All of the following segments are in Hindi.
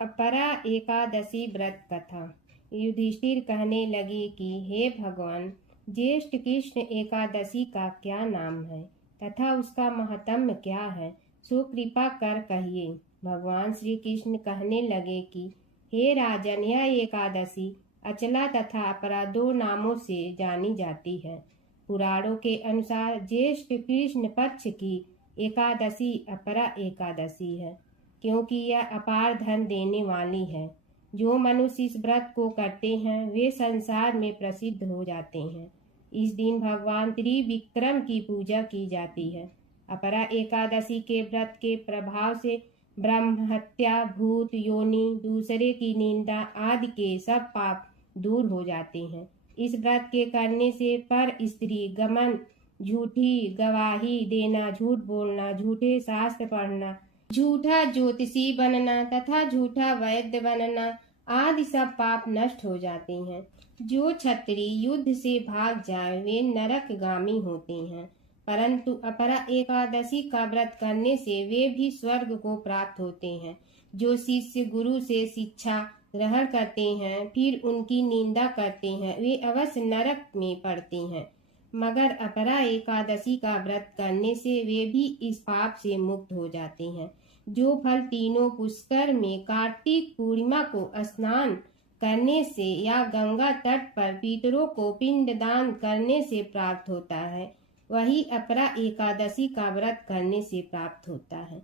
अपरा एकादशी व्रत कथा। युधिष्ठिर कहने लगे कि हे भगवान, ज्येष्ठ कृष्ण एकादशी का क्या नाम है तथा उसका महत्म क्या है, सो कृपा कर कहिए। भगवान श्री कृष्ण कहने लगे कि हे राजन, यह एकादशी अचला तथा अपरा दो नामों से जानी जाती है। पुराणों के अनुसार ज्येष्ठ कृष्ण पक्ष की एकादशी अपरा एकादशी है, क्योंकि यह अपार धन देने वाली है। जो मनुष्य इस व्रत को करते हैं वे संसार में प्रसिद्ध हो जाते हैं। इस दिन भगवान त्रिविक्रम की पूजा की जाती है। अपरा एकादशी के व्रत के प्रभाव से ब्रह्म हत्या, भूत योनि, दूसरे की निंदा आदि के सब पाप दूर हो जाते हैं। इस व्रत के करने से पर स्त्री गमन, झूठी गवाही देना, झूठ बोलना, झूठे शास्त्र पढ़ना, झूठा ज्योतिषी बनना तथा झूठा वैद्य बनना आदि सब पाप नष्ट हो जाते हैं। जो क्षत्रिय युद्ध से भाग जाए वे नरकगामी होते हैं, परंतु अपरा एकादशी का व्रत करने से वे भी स्वर्ग को प्राप्त होते हैं। जो शिष्य गुरु से शिक्षा ग्रहण करते हैं फिर उनकी निंदा करते हैं वे अवश्य नरक में पड़ते हैं, मगर अपरा एकादशी का व्रत करने से वे भी इस पाप से मुक्त हो जाते हैं। जो फल तीनों पुष्कर में कार्तिक पूर्णिमा को स्नान करने से या गंगा तट पर पितरों को पिंडदान करने से प्राप्त होता है, वही अपरा एकादशी का व्रत करने से प्राप्त होता है।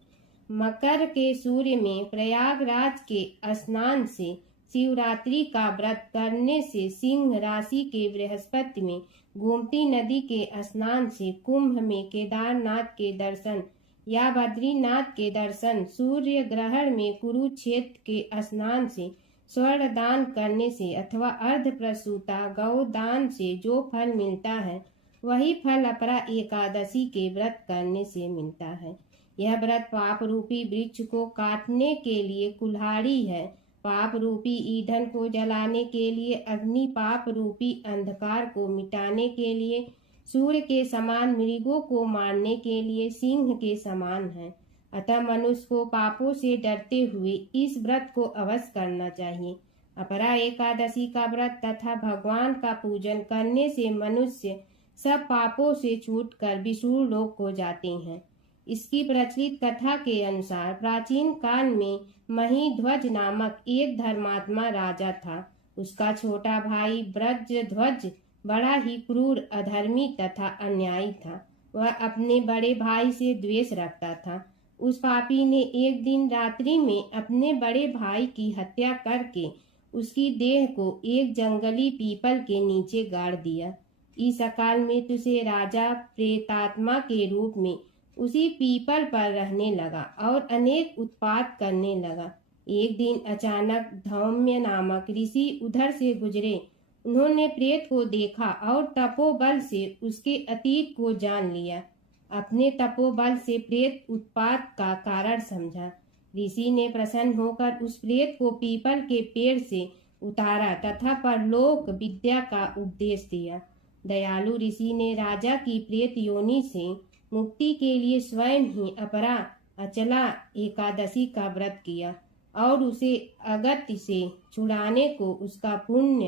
मकर के सूर्य में प्रयागराज के स्नान से, शिवरात्रि का व्रत करने से, सिंह राशि के बृहस्पति में गोमती नदी के स्नान से, कुंभ में केदारनाथ के दर्शन या बद्रीनाथ के दर्शन, सूर्य ग्रहण में कुरुक्षेत्र के स्नान से, स्वर्ण दान करने से अथवा अर्ध प्रसूता गौ दान से जो फल मिलता है वही फल अपरा एकादशी के व्रत करने से मिलता है। यह व्रत पाप रूपी वृक्ष को काटने के लिए कुल्हाड़ी है, पाप रूपी ईंधन को जलाने के लिए अग्नि, पाप रूपी अंधकार को मिटाने के लिए सूर्य के समान, मृगों को मारने के लिए सिंह के समान है। अतः मनुष्य को पापों से डरते हुए इस व्रत को अवश्य करना चाहिए। अपरा एकादशी का व्रत तथा भगवान का पूजन करने से मनुष्य सब पापों से छूटकर विष्णु लोक को जाते हैं। इसकी प्रचलित कथा के अनुसार प्राचीन काल में महीध्वज नामक एक धर्मात्मा राजा था। उसका छोटा भाई ब्रजध्वज बड़ा ही क्रूर, अधर्मी तथा अन्यायी था। वह अपने बड़े भाई से द्वेष रखता था। उस पापी ने एक दिन रात्रि में अपने बड़े भाई की हत्या करके उसकी देह को एक जंगली पीपल के नीचे गाड़ दिया। इस अकाल में तुझे राजा प्रेतात्मा के रूप में उसी पीपल पर रहने लगा और अनेक उत्पात करने लगा। एक दिन अचानक धौम्य नामक ऋषि उधर से गुजरे। उन्होंने प्रेत को देखा और तपोबल से उसके अतीत को जान लिया। अपने तपोबल से प्रेत उत्पात का कारण समझा। ऋषि ने प्रसन्न होकर उस प्रेत को पीपल के पेड़ से उतारा तथा परलोक विद्या का उपदेश दिया। दयालु ऋषि ने राजा की प्रेत योनि से मुक्ति के लिए स्वयं ही अपरा अचला एकादशी का व्रत किया और उसे अगत्य से छुड़ाने को उसका पुण्य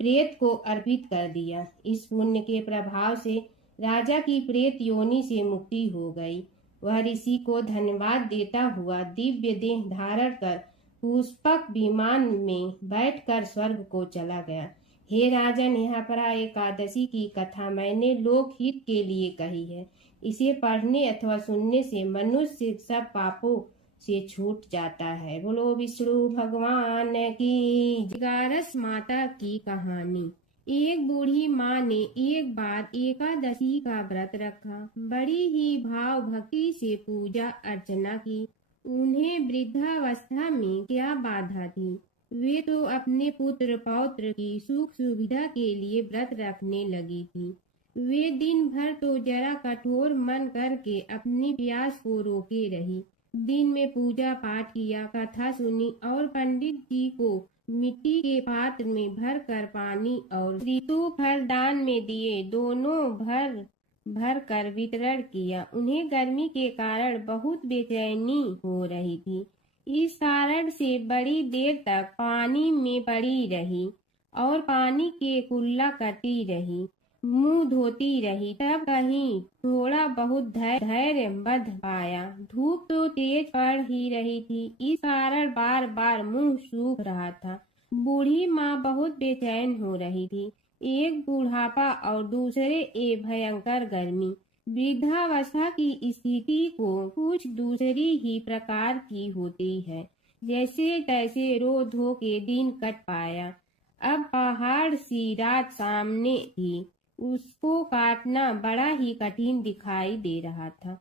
प्रेत को अर्पित कर दिया। इस पुण्य के प्रभाव से राजा की प्रेत योनि से मुक्ति हो गई। वह ऋषि को धन्यवाद देता हुआ दिव्य देह धारण कर पुष्पक विमान में बैठकर स्वर्ग को चला गया। हे राजन, यहाँ पर एकादशी की कथा मैंने लोकहित के लिए कही है। इसे पढ़ने अथवा सुनने से मनुष्य सब पापों से छूट जाता है। बोलो विष्णु भगवान की। गारस माता की कहानी। एक बूढ़ी माँ ने एक बार एकादशी का व्रत रखा। बड़ी ही भाव भक्ति से पूजा अर्चना की। उन्हें वृद्धावस्था में क्या बाधा थी? वे तो अपने पुत्र पौत्र की सुख सुविधा के लिए व्रत रखने लगी थी। वे दिन भर तो जरा कठोर मन करके अपनी प्यास को रोके रही। दिन में पूजा पाठ किया, कथा सुनी और पंडित जी को मिट्टी के पात्र में भर कर पानी और ऋतु फल दान में दिए। दोनों भर कर वितरण किया। उन्हें गर्मी के कारण बहुत बेचैनी हो रही थी। इस कारण से बड़ी देर तक पानी में पड़ी रही और पानी के कुल्ला करती रही, मुंह धोती रही। तब कहीं थोड़ा बहुत धैर्य बंध पाया। धूप तो तेज पड़ ही रही थी, इस कारण बार बार मुंह सूख रहा था। बूढ़ी माँ बहुत बेचैन हो रही थी। एक बुढ़ापा और दूसरे ये भयंकर गर्मी। वृद्धावस्था की स्थिति को कुछ दूसरी ही प्रकार की होती है। जैसे तैसे रो धो के दिन कट पाया। अब पहाड़ सी रात सामने थी, उसको काटना बड़ा ही कठिन दिखाई दे रहा था।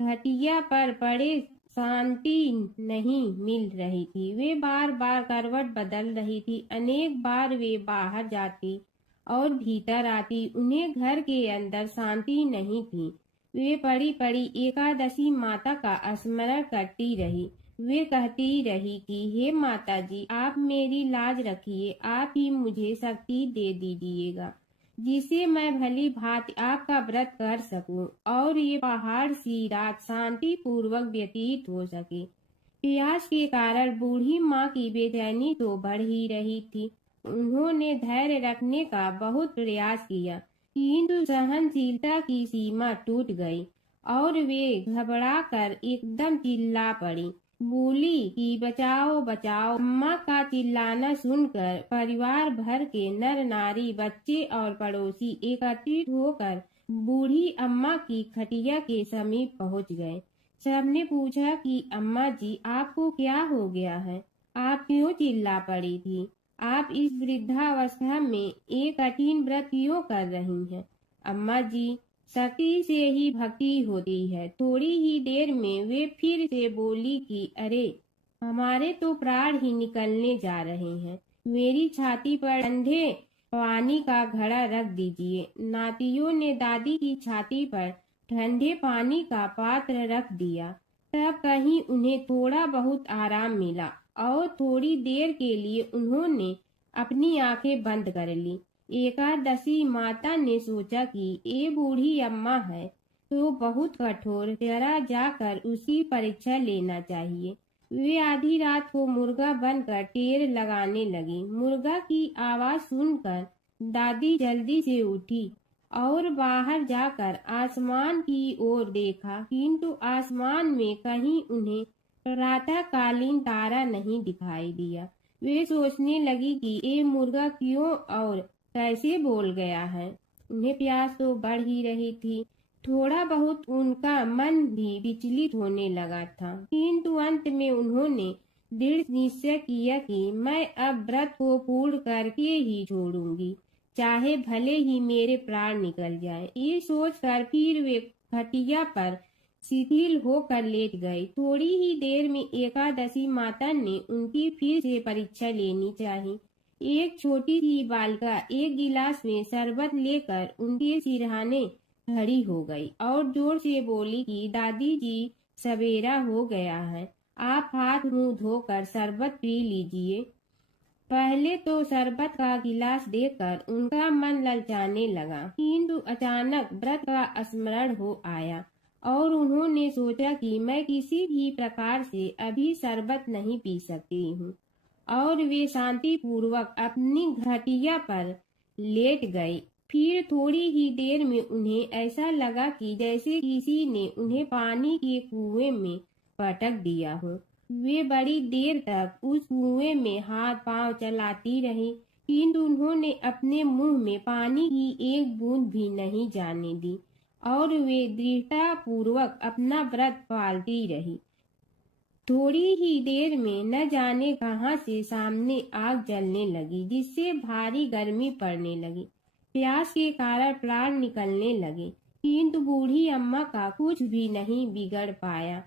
खटिया पर पड़े शांति नहीं मिल रही थी। वे बार बार करवट बदल रही थी। अनेक बार वे बाहर जाती और भीतर आती, उन्हें घर के अंदर शांति नहीं थी। वे पड़ी पड़ी एकादशी माता का स्मरण करती रही। वे कहती रही कि हे माता जी, आप मेरी लाज रखिए, आप ही मुझे शक्ति दे दीजिएगा जिसे मैं भली भांति आपका व्रत कर सकूं और ये पहाड़ सी रात शांति पूर्वक व्यतीत हो सके। प्यास के कारण बूढ़ी माँ की बेचैनी तो बढ़ ही रही थी। उन्होंने धैर्य रखने का बहुत प्रयास किया, किंतु सहनशीलता की सीमा टूट गई और वे घबराकर एकदम चिल्ला पड़ी। बोली कि बचाओ बचाओ। अम्मा का चिल्लाना सुनकर परिवार भर के नर नारी, बच्चे और पड़ोसी एकत्रित होकर बूढ़ी अम्मा की खटिया के समीप पहुंच गए। सबने पूछा कि अम्मा जी, आपको क्या हो गया है? आप क्यों चिल्ला पड़ी थी? आप इस वृद्धावस्था में एक कठिन व्रत क्यों कर रही हैं? अम्मा जी, शक्ति से ही भक्ति होती है। थोड़ी ही देर में वे फिर से बोली कि अरे, हमारे तो प्राण ही निकलने जा रहे हैं। मेरी छाती पर ठंडे पानी का घड़ा रख दीजिए। नातियों ने दादी की छाती पर ठंडे पानी का पात्र रख दिया। तब कहीं उन्हें थोड़ा बहुत आराम मिला और थोड़ी देर के लिए उन्होंने अपनी आंखें बंद कर ली। एकादशी माता ने सोचा कि ये बूढ़ी अम्मा है तो बहुत कठोर, जरा जाकर उसकी परीक्षा लेना चाहिए। वे आधी रात को मुर्गा बनकर टेर लगाने लगी। मुर्गा की आवाज सुनकर दादी जल्दी से उठी और बाहर जाकर आसमान की ओर देखा, किंतु आसमान में कहीं उन्हें प्रातःकालीन तारा नहीं दिखाई दिया। वे सोचने लगी कि ये मुर्गा क्यों और कैसे बोल गया है। उन्हें प्यास तो बढ़ ही रही थी। थोड़ा बहुत उनका मन भी विचलित होने लगा था, किंतु अंत में उन्होंने दृढ़ निश्चय किया कि मैं अब व्रत को पूर्ण करके ही छोड़ूंगी, चाहे भले ही मेरे प्राण निकल जाए। ये सोचकर फिर वे खटिया पर शिथिल होकर लेट गई। थोड़ी ही देर में एकादशी माता ने उनकी फिर से परीक्षा लेनी चाहिए। एक छोटी सी बालिका एक गिलास में शरबत लेकर उनके सिरहाने खड़ी हो गई और जोर से बोली कि दादी जी, सवेरा हो गया है, आप हाथ मुंह धोकर शरबत पी लीजिए। पहले तो शरबत का गिलास देखकर उनका मन ललचाने लगा, किंतु अचानक व्रत का स्मरण हो आया और उन्होंने सोचा कि मैं किसी भी प्रकार से अभी शरबत नहीं पी सकती हूँ और वे शांति पूर्वक अपनी घटिया पर लेट गई। फिर थोड़ी ही देर में उन्हें ऐसा लगा कि जैसे किसी ने उन्हें पानी के कुएं में पटक दिया हो। वे बड़ी देर तक उस कुएं में हाथ पांव चलाती रही, किंतु उन्होंने अपने मुंह में पानी की एक बूंद भी नहीं जाने दी और वे दृढ़ता पूर्वक अपना व्रत पालती रही। थोड़ी ही देर में न जाने कहां से सामने आग जलने लगी, जिससे भारी गर्मी पड़ने लगी। प्यास के कारण प्राण निकलने लगे, किंतु बूढ़ी अम्मा का कुछ भी नहीं बिगड़ पाया।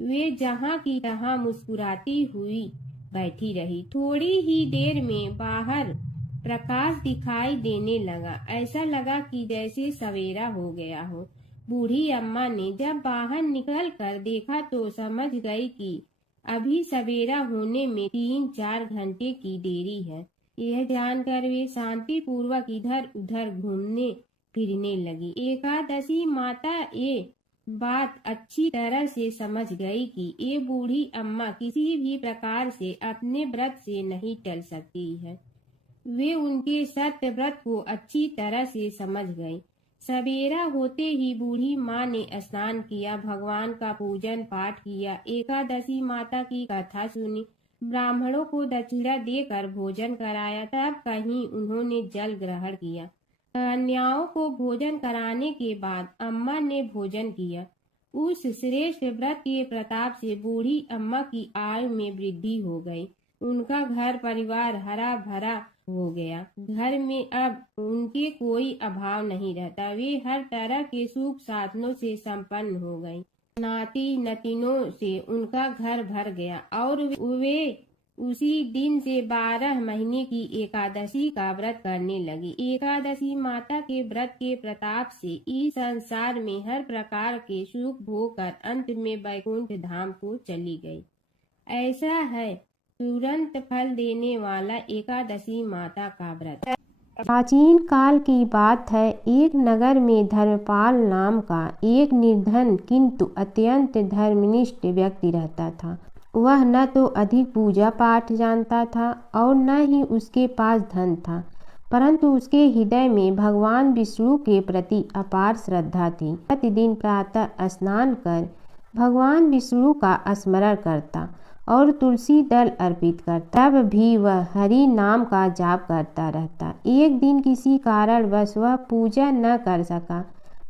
वे जहां की तहां मुस्कुराती हुई बैठी रही। थोड़ी ही देर में बाहर प्रकाश दिखाई देने लगा। ऐसा लगा कि जैसे सवेरा हो गया हो। बूढ़ी अम्मा ने जब बाहर निकलकर देखा तो समझ गई कि अभी सवेरा होने में 3-4 घंटे की देरी है। यह जानकर वे शांति पूर्वक इधर उधर घूमने फिरने लगी। एकादशी माता ये बात अच्छी तरह से समझ गई कि ये बूढ़ी अम्मा किसी भी प्रकार से अपने व्रत से नहीं टल सकती है। वे उनके सत्य व्रत को अच्छी तरह से समझ गई। सवेरा होते ही बूढ़ी माँ ने स्नान किया, भगवान का पूजन पाठ किया, एकादशी माता की कथा सुनी, ब्राह्मणों को दक्षिणा देकर भोजन कराया, तब कहीं उन्होंने जल ग्रहण किया। कन्याओं को भोजन कराने के बाद अम्मा ने भोजन किया। उस श्रेष्ठ व्रत के प्रताप से बूढ़ी अम्मा की आयु में वृद्धि हो गई। उनका घर परिवार हरा भरा हो गया। घर में अब उनके कोई अभाव नहीं रहता। वे हर तरह के सुख साधनों से संपन्न हो गई। नाती नतीनों से उनका घर भर गया और वे उसी दिन से 12 महीने की एकादशी का व्रत करने लगी। एकादशी माता के व्रत के प्रताप से इस संसार में हर प्रकार के सुख भोग कर अंत में वैकुंठ धाम को चली गई। ऐसा है तुरंत फल देने वाला एकादशी माता का व्रत। प्राचीन काल की बात है। एक नगर में धर्मपाल नाम का एक निर्धन किंतु अत्यंत धर्मनिष्ठ व्यक्ति रहता था। वह न तो अधिक पूजा पाठ जानता था और न ही उसके पास धन था, परंतु उसके हृदय में भगवान विष्णु के प्रति अपार श्रद्धा थी। प्रतिदिन प्रातः स्नान कर भगवान विष्णु का स्मरण करता और तुलसी दल अर्पित करता। तब भी वह हरि नाम का जाप करता रहता। एक दिन किसी कारणवश वह पूजा न कर सका।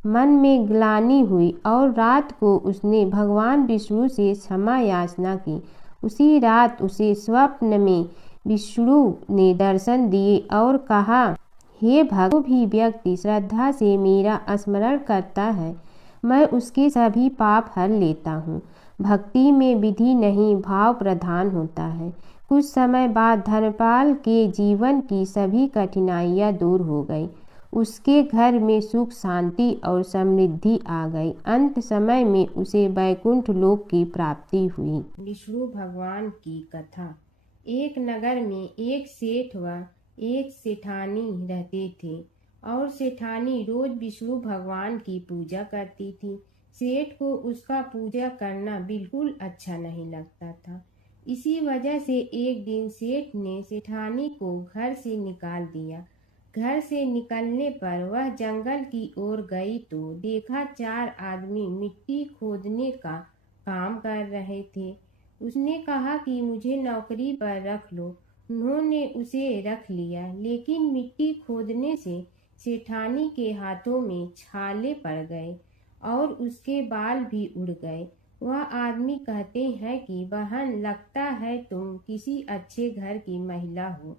मन में ग्लानि हुई और रात को उसने भगवान विष्णु से क्षमा याचना की। उसी रात उसे स्वप्न में विष्णु ने दर्शन दिए और कहा, हे भक्त, जो भी व्यक्ति श्रद्धा से मेरा स्मरण करता है, मैं उसके सभी पाप हर लेता हूँ। भक्ति में विधि नहीं, भाव प्रधान होता है। कुछ समय बाद धर्मपाल के जीवन की सभी कठिनाइयाँ दूर हो गई। उसके घर में सुख शांति और समृद्धि आ गई। अंत समय में उसे वैकुंठ लोक की प्राप्ति हुई। विष्णु भगवान की कथा। एक नगर में एक सेठ व एक सेठानी रहते थे और सेठानी रोज विष्णु भगवान की पूजा करती थी। सेठ को उसका पूजा करना बिल्कुल अच्छा नहीं लगता था। इसी वजह से एक दिन सेठ ने सेठानी को घर से निकाल दिया। घर से निकलने पर वह जंगल की ओर गई तो देखा 4 आदमी मिट्टी खोदने का काम कर रहे थे। उसने कहा कि मुझे नौकरी पर रख लो। उन्होंने उसे रख लिया, लेकिन मिट्टी खोदने से सेठानी के हाथों में छाले पड़ गए और उसके बाल भी उड़ गए। वह आदमी कहते हैं कि बहन, लगता है तुम किसी अच्छे घर की महिला हो।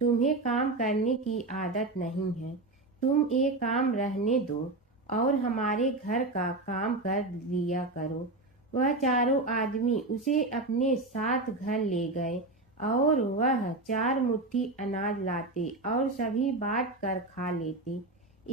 तुम्हें काम करने की आदत नहीं है। तुम ये काम रहने दो और हमारे घर का काम कर लिया करो। वह चारों आदमी उसे अपने साथ घर ले गए और वह 4 मुट्ठी अनाज लाते और सभी बांट कर खा लेते।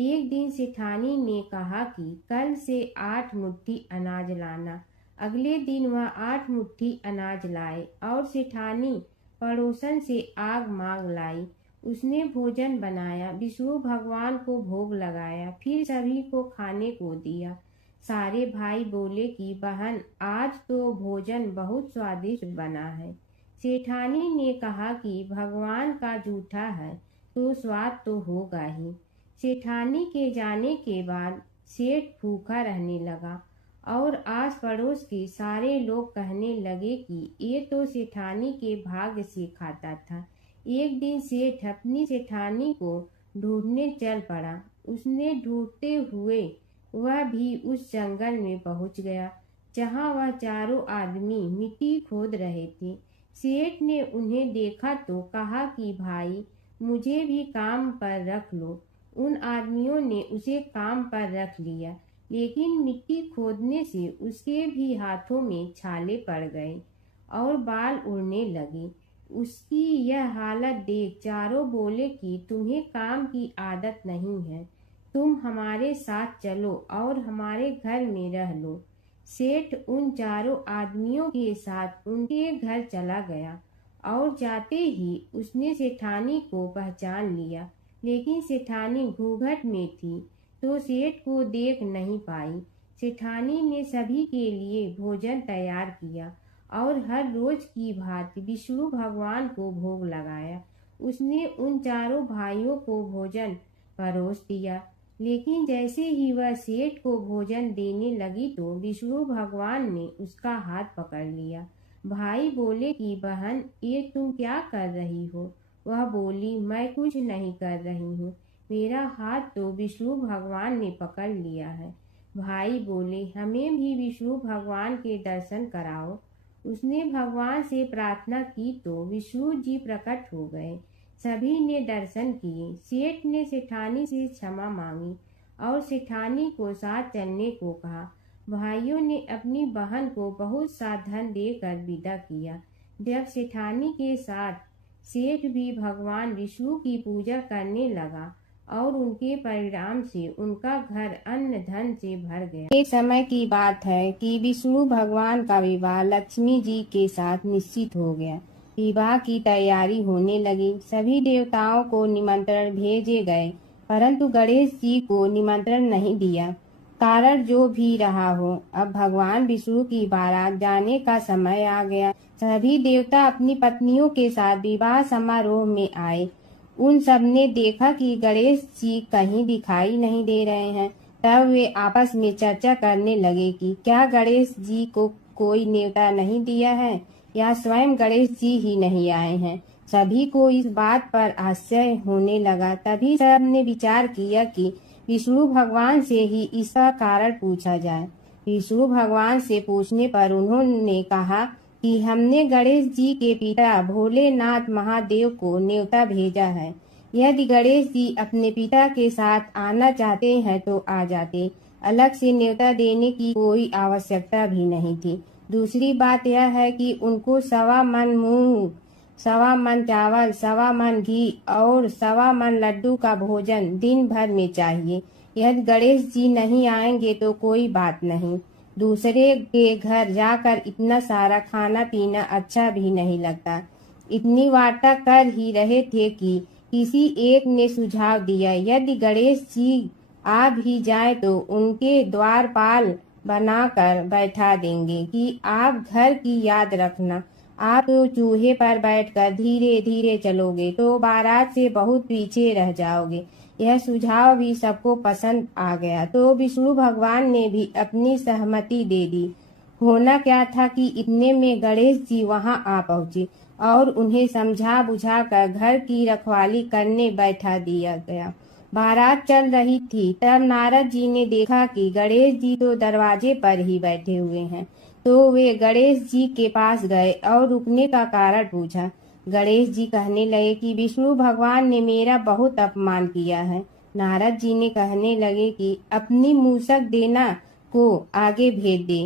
एक दिन सेठानी ने कहा कि कल से 8 मुट्ठी अनाज लाना। अगले दिन वह 8 मुट्ठी अनाज लाए और सेठानी पड़ोसन से आग मांग लाई। उसने भोजन बनाया, विष्णु भगवान को भोग लगाया, फिर सभी को खाने को दिया। सारे भाई बोले कि बहन, आज तो भोजन बहुत स्वादिष्ट बना है। सेठानी ने कहा कि भगवान का जूठा है तो स्वाद तो होगा ही। सेठानी के जाने के बाद सेठ भूखा रहने लगा और आस पड़ोस के सारे लोग कहने लगे कि ये तो सेठानी के भाग्य से खाता था। एक दिन सेठ अपनी सेठानी को ढूंढने चल पड़ा। उसने ढूंढते हुए वह भी उस जंगल में पहुंच गया जहां वह चारों आदमी मिट्टी खोद रहे थे। सेठ ने उन्हें देखा तो कहा कि भाई, मुझे भी काम पर रख लो। उन आदमियों ने उसे काम पर रख लिया, लेकिन मिट्टी खोदने से उसके भी हाथों में छाले पड़ गए और बाल उड़ने लगे। उसकी यह हालत देख चारों बोले कि तुम्हें काम की आदत नहीं है, तुम हमारे साथ चलो और हमारे घर में रह लो। सेठ उन चारों आदमियों के साथ उनके घर चला गया और जाते ही उसने सेठानी को पहचान लिया, लेकिन सेठानी घूंघट में थी तो सेठ को देख नहीं पाई। सेठानी ने सभी के लिए भोजन तैयार किया और हर रोज की भांति विष्णु भगवान को भोग लगाया। उसने उन चारों भाइयों को भोजन परोस दिया, लेकिन जैसे ही वह सेठ को भोजन देने लगी तो विष्णु भगवान ने उसका हाथ पकड़ लिया। भाई बोले कि बहन, ये तुम क्या कर रही हो? वह बोली, मैं कुछ नहीं कर रही हूँ, मेरा हाथ तो विष्णु भगवान ने पकड़ लिया है। भाई बोले, हमें भी विष्णु भगवान के दर्शन कराओ। उसने भगवान से प्रार्थना की तो विष्णु जी प्रकट हो गए। सभी ने दर्शन किए। सेठ ने सेठानी से क्षमा मांगी और सेठानी को साथ चलने को कहा। भाइयों ने अपनी बहन को बहुत सा धन देकर विदा किया। जब सेठानी के साथ सेठ भी भगवान विष्णु की पूजा करने लगा और उनके परिणाम से उनका घर अन्न धन से भर गया। एक समय की बात है कि विष्णु भगवान का विवाह लक्ष्मी जी के साथ निश्चित हो गया। विवाह की तैयारी होने लगी। सभी देवताओं को निमंत्रण भेजे गए, परंतु गणेश जी को निमंत्रण नहीं दिया। कारण जो भी रहा हो, अब भगवान विष्णु की बारात जाने का समय आ गया। सभी देवता अपनी पत्नियों के साथ विवाह समारोह में आए। उन सब ने देखा कि गणेश जी कहीं दिखाई नहीं दे रहे हैं। तब वे आपस में चर्चा करने लगे कि क्या गणेश जी को कोई न्योता नहीं दिया है या स्वयं गणेश जी ही नहीं आए हैं। सभी को इस बात पर आश्चर्य होने लगा। तभी सब ने विचार किया कि विष्णु भगवान से ही इसका कारण पूछा जाए। विष्णु भगवान से पूछने पर उन्होंने कहा कि हमने गणेश जी के पिता भोलेनाथ महादेव को न्योता भेजा है। यदि गणेश जी अपने पिता के साथ आना चाहते हैं तो आ जाते, अलग से न्योता देने की कोई आवश्यकता भी नहीं थी। दूसरी बात यह है कि उनको 1.25 मन मूंग, 1.25 मन चावल, 1.25 मन घी और 1.25 मन लड्डू का भोजन दिन भर में चाहिए। यदि गणेश जी नहीं आएंगे तो कोई बात नहीं, दूसरे के घर जाकर इतना सारा खाना पीना अच्छा भी नहीं लगता। इतनी वार्ता कर ही रहे थे कि किसी एक ने सुझाव दिया, यदि गणेश जी आ भी जाए तो उनके द्वारपाल बनाकर बैठा देंगे कि आप घर की याद रखना। आप तो चूहे पर बैठकर धीरे धीरे चलोगे तो बारात से बहुत पीछे रह जाओगे। यह सुझाव भी सबको पसंद आ गया तो विष्णु भगवान ने भी अपनी सहमति दे दी। होना क्या था कि इतने में गणेश जी वहां आ पहुंचे और उन्हें समझा बुझा कर घर की रखवाली करने बैठा दिया गया। बारात चल रही थी, तब नारद जी ने देखा कि गणेश जी तो दरवाजे पर ही बैठे हुए हैं, तो वे गणेश जी के पास गए और रुकने का कारण पूछा। गणेश जी कहने लगे कि विष्णु भगवान ने मेरा बहुत अपमान किया है। नारद जी ने कहने लगे कि अपनी मूसक देना को आगे भेज दे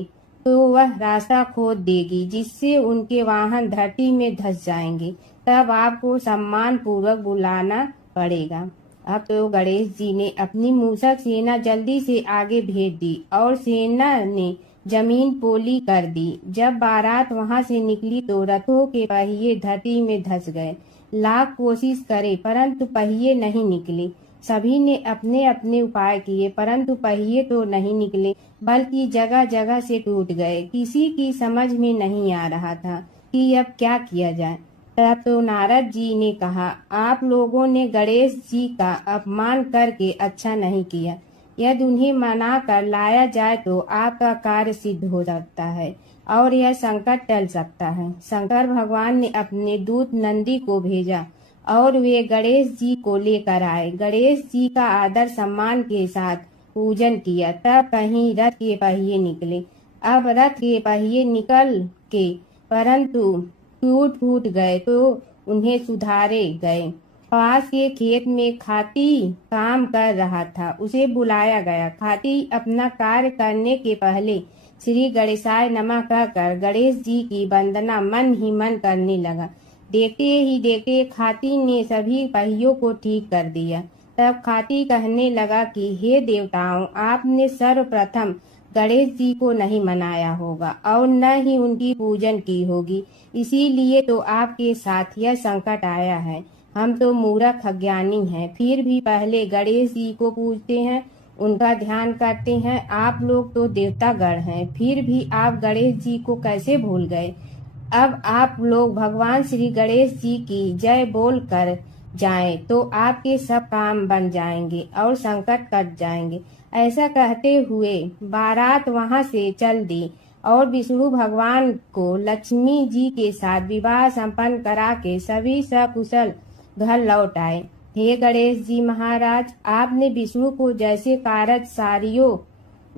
तो वह रास्ता खोद देगी, जिससे उनके वाहन धरती में धंस जाएंगे। तब आपको सम्मान पूर्वक बुलाना पड़ेगा। अब तो गणेश जी ने अपनी मूसक सेना जल्दी से आगे भेज दी और सेना ने जमीन पोली कर दी। जब बारात वहां से निकली तो रथों के पहिए धरती में धंस गए। लाख कोशिश करे परंतु पहिए नहीं निकले। सभी ने अपने अपने उपाय किए परंतु पहिए तो नहीं निकले, बल्कि जगह जगह से टूट गए। किसी की समझ में नहीं आ रहा था कि अब क्या किया जाए। तब तो नारद जी ने कहा, आप लोगों ने गणेश जी का अपमान करके अच्छा नहीं किया। यदि उन्हें मना कर लाया जाए तो आपका कार्य सिद्ध हो सकता है और यह संकट टल सकता है। शंकर भगवान ने अपने दूत नंदी को भेजा और वे गणेश जी को लेकर आए। गणेश जी का आदर सम्मान के साथ पूजन किया। तब कहीं रथ के पहिए निकले। अब रथ के पहिए निकल के परंतु टूट फूट गए तो उन्हें सुधारे गए। पास के खेत में खाती काम कर रहा था, उसे बुलाया गया। खाती अपना कार्य करने के पहले श्री गणेशाय नमः कहकर गणेश जी की वंदना मन ही मन करने लगा। देखते ही देखते खाती ने सभी पहियों को ठीक कर दिया। तब खाती कहने लगा कि हे देवताओं, आपने सर्वप्रथम गणेश जी को नहीं मनाया होगा और न ही उनकी पूजन की होगी, इसीलिए तो आपके साथ यह संकट आया है। हम तो मूर्ख अज्ञानी हैं, फिर भी पहले गणेश जी को पूजते हैं, उनका ध्यान करते हैं। आप लोग तो देवतागण हैं, फिर भी आप गणेश जी को कैसे भूल गए? अब आप लोग भगवान श्री गणेश जी की जय बोल कर जाएं तो आपके सब काम बन जाएंगे और संकट कट जाएंगे। ऐसा कहते हुए बारात वहां से चल दी और विष्णु भगवान को लक्ष्मी जी के साथ विवाह संपन्न करा के सभी सकुशल घर लौट आए। हे गणेश जी महाराज, आपने विष्णु को जैसे कारज सारियो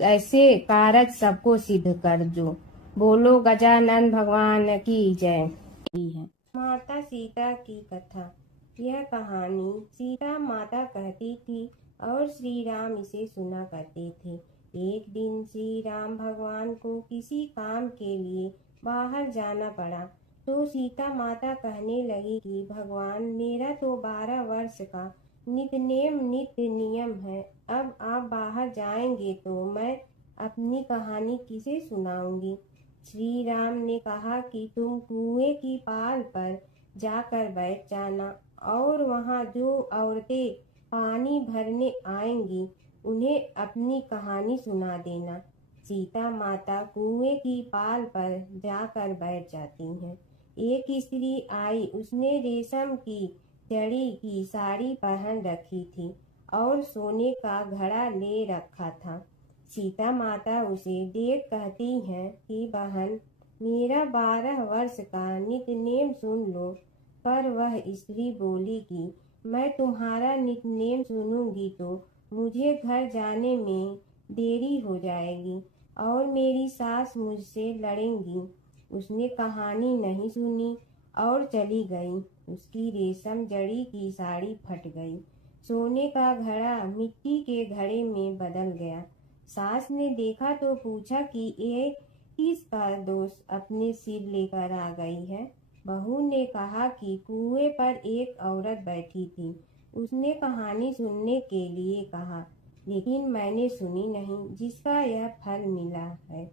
ऐसे कारज सबको सिद्ध कर जो। बोलो गजानन भगवान की जय। है माता सीता की कथा। यह कहानी सीता माता कहती थी और श्री राम इसे सुना करते थे। एक दिन श्री राम भगवान को किसी काम के लिए बाहर जाना पड़ा तो सीता माता कहने लगी कि भगवान, मेरा तो 12 वर्ष का नित्य नियम है। अब आप बाहर जाएंगे तो मैं अपनी कहानी किसे सुनाऊंगी? श्री राम ने कहा कि तुम कुएं की पाल पर जाकर बैठ जाना और वहां जो औरतें पानी भरने आएंगी उन्हें अपनी कहानी सुना देना। सीता माता कुएं की पाल पर जाकर बैठ जाती हैं। एक स्त्री आई, उसने रेशम की जड़ी की साड़ी पहन रखी थी और सोने का घड़ा ले रखा था। सीता माता उसे देख कहती हैं कि बहन, मेरा 12 वर्ष का नित्य नेम सुन लो। पर वह स्त्री बोली कि मैं तुम्हारा नित्य नेम सुनूंगी तो मुझे घर जाने में देरी हो जाएगी और मेरी सास मुझसे लड़ेंगी। उसने कहानी नहीं सुनी और चली गई। उसकी रेशम जड़ी की साड़ी फट गई, सोने का घड़ा मिट्टी के घड़े में बदल गया। सास ने देखा तो पूछा कि ये किसका दोष अपने सिर लेकर आ गई है? बहू ने कहा कि कुएं पर एक औरत बैठी थी, उसने कहानी सुनने के लिए कहा, लेकिन मैंने सुनी नहीं, जिसका यह फल मिला है।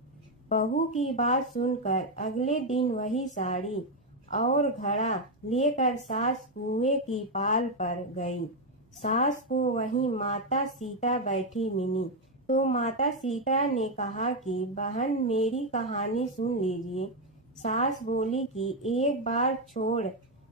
बहू की बात सुनकर अगले दिन वही साड़ी और घड़ा लेकर सास कुएं की पाल पर गई। सास को वहीं माता सीता बैठी मिली तो माता सीता ने कहा कि बहन, मेरी कहानी सुन लीजिए। सास बोली कि एक बार छोड़,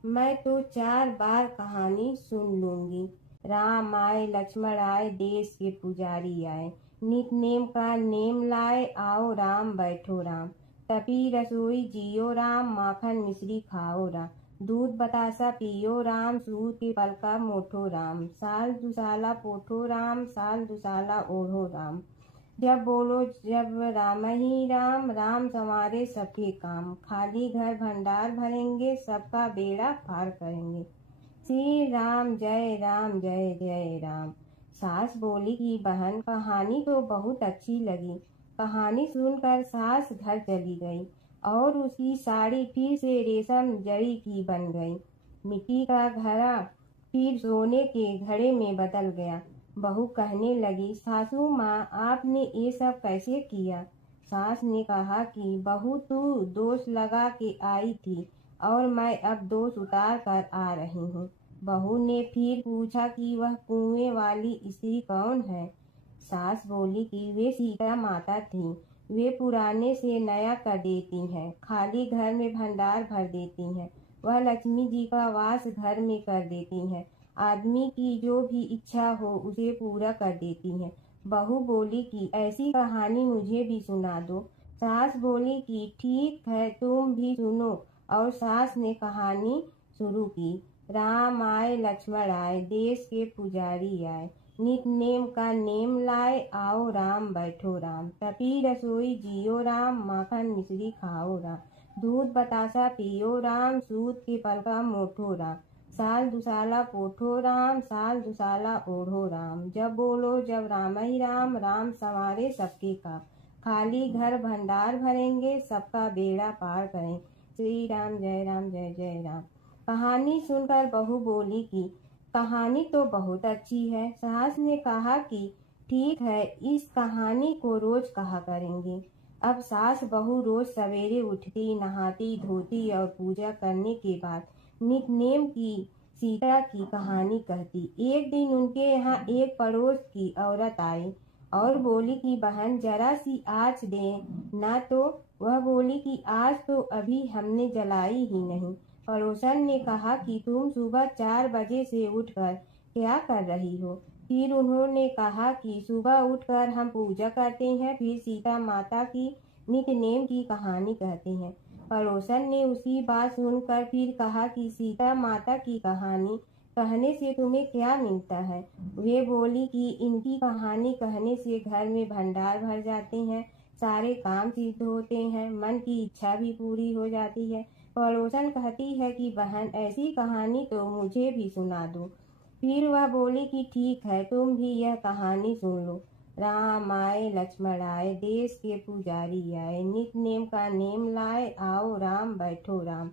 मैं तो 4 बार कहानी सुन लूंगी। राम आए लक्ष्मण आए, देश के पुजारी आए, नित नेम का नेम लाए, आओ राम बैठो राम, तपी रसोई जियो राम, माखन मिश्री खाओ राम, दूध बतासा पियो राम, सूर के पल का मोठो राम, साल दुसाला पोठो राम, साल दुसाला ओढ़ो राम, जब बोलो जब राम ही राम, राम संवारे सबके काम, खाली घर भंडार भरेंगे, सबका बेड़ा पार करेंगे, श्री राम जय राम जय जय राम। सास बोली कि बहन, कहानी तो बहुत अच्छी लगी। कहानी सुनकर सास घर चली गई और उसकी साड़ी फिर से रेशम जड़ी की बन गई। मिट्टी का घड़ा फिर सोने के घड़े में बदल गया। बहू कहने लगी, सासू माँ, आपने ये सब कैसे किया? सास ने कहा कि बहू, तू दोष लगा के आई थी और मैं अब दोष उतार कर आ रही हूँ। बहू ने फिर पूछा कि वह कुएं वाली स्त्री कौन है? सास बोली कि वे सीता माता थी। वे पुराने से नया कर देती हैं, खाली घर में भंडार भर देती हैं, वह लक्ष्मी जी का वास घर में कर देती हैं, आदमी की जो भी इच्छा हो उसे पूरा कर देती हैं। बहू बोली कि ऐसी कहानी मुझे भी सुना दो। सास बोली कि ठीक है, तुम भी सुनो। और सास ने कहानी शुरू की। राम आए लक्ष्मण आए, देश के पुजारी आए, नित नेम का नेम लाए, आओ राम बैठो राम, तपी रसोई जियो राम, माखन मिश्री खाओ राम, दूध बतासा पियो राम, सूत के पल का मोठो राम, साल दुसाला पोठो राम, साल दुसाला ओढ़ो राम, जब बोलो जब राम ही राम, राम संवारे सबके काम, खाली घर भंडार भरेंगे, सबका बेड़ा पार करें, श्री राम जय राम। कहानी सुनकर बहू बोली कि कहानी तो बहुत अच्छी है। सास ने कहा कि ठीक है, इस कहानी को रोज कहा करेंगे। अब सास बहू रोज सवेरे उठती, नहाती धोती और पूजा करने के बाद नित नेम की सीता की कहानी कहती। एक दिन उनके यहाँ एक पड़ोस की औरत आई और बोली कि बहन जरा सी आँच दे ना। तो वह बोली कि आज तो अभी हमने जलाई ही नहीं। पड़ोसन ने कहा कि तुम सुबह 4 बजे से उठकर क्या कर रही हो। फिर उन्होंने कहा कि सुबह उठकर हम पूजा करते हैं, फिर सीता माता की नित्य नेम की कहानी कहते हैं। पड़ोसन ने उसी बात सुनकर फिर कहा कि सीता माता की कहानी कहने से तुम्हें क्या मिलता है। वे बोली कि इनकी कहानी कहने से घर में भंडार भर जाते हैं, सारे काम सिद्ध होते हैं, मन की इच्छा भी पूरी हो जाती है। पड़ोसन कहती है कि बहन ऐसी कहानी तो मुझे भी सुना दो। फिर वह बोली कि ठीक है, तुम भी यह कहानी सुन लो। राम आए लक्ष्मण आए, देश के पुजारी आए, नित नेम का नेम लाए, आओ राम बैठो राम।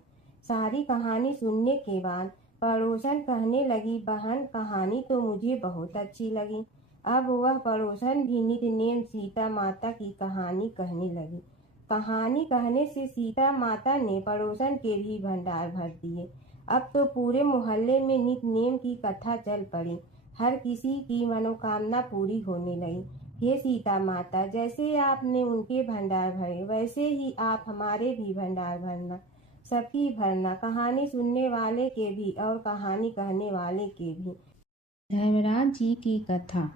सारी कहानी सुनने के बाद पड़ोसन कहने लगी, बहन कहानी तो मुझे बहुत अच्छी लगी। अब वह पड़ोसन भी नित नेम सीता माता की कहानी कहने लगी। कहानी कहने से सीता माता ने पड़ोसन के भी भंडार भर दिए। अब तो पूरे मोहल्ले में नित नेम की कथा चल पड़ी। हर किसी की मनोकामना पूरी होने लगी। हे सीता माता, जैसे आपने उनके भंडार भरे वैसे ही आप हमारे भी भंडार भरना, सबकी भरना, कहानी सुनने वाले के भी और कहानी कहने वाले के भी। धर्मराज जी की कथा।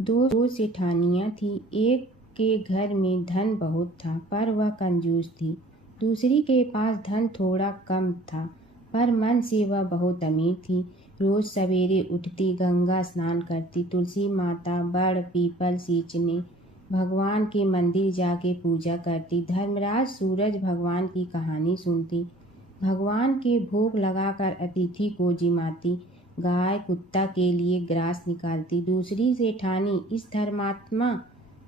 दो सेठानियाँ थी। एक के घर में धन बहुत था पर वह कंजूस थी। दूसरी के पास धन थोड़ा कम था पर मन से वह बहुत अमीर थी। रोज सवेरे उठती, गंगा स्नान करती, तुलसी माता, बड़ पीपल सींचने, भगवान के मंदिर जाके पूजा करती। धर्मराज सूरज भगवान की कहानी सुनती, भगवान के भोग लगाकर अतिथि को जिमाती, गाय कुत्ता के लिए ग्रास निकालती। दूसरी सेठानी इस धर्मात्मा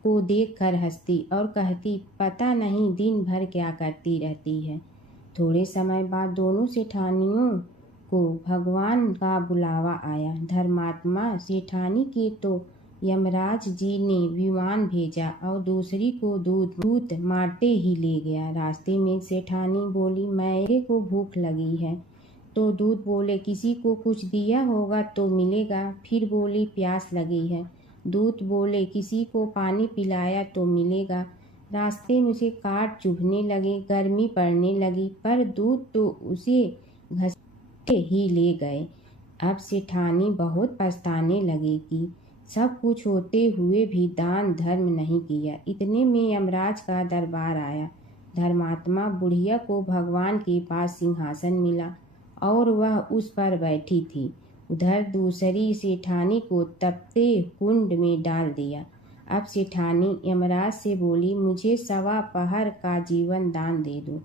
को देखकर हंसती और कहती, पता नहीं दिन भर क्या करती रहती है। थोड़े समय बाद दोनों सेठानियों को भगवान का बुलावा आया। धर्मात्मा सेठानी के तो यमराज जी ने विमान भेजा और दूसरी को दूत मारते ही ले गया। रास्ते में सेठानी बोली, मेरे को भूख लगी है। तो दूत बोले, किसी को कुछ दिया होगा तो मिलेगा। फिर बोली, प्यास लगी है। दूत बोले, किसी को पानी पिलाया तो मिलेगा। रास्ते में उसे काट चुभने लगे, गर्मी पड़ने लगी, पर दूत तो उसे घसीटे ही ले गए। अब सेठानी बहुत पछताने लगी कि सब कुछ होते हुए भी दान धर्म नहीं किया। इतने में यमराज का दरबार आया। धर्मात्मा बुढ़िया को भगवान के पास सिंहासन मिला और वह उस पर बैठी थी। उधर दूसरी सेठानी को तपते कुंड में डाल दिया। अब सेठानी यमराज से बोली, मुझे 1.25 पहर का जीवन दान दे दो,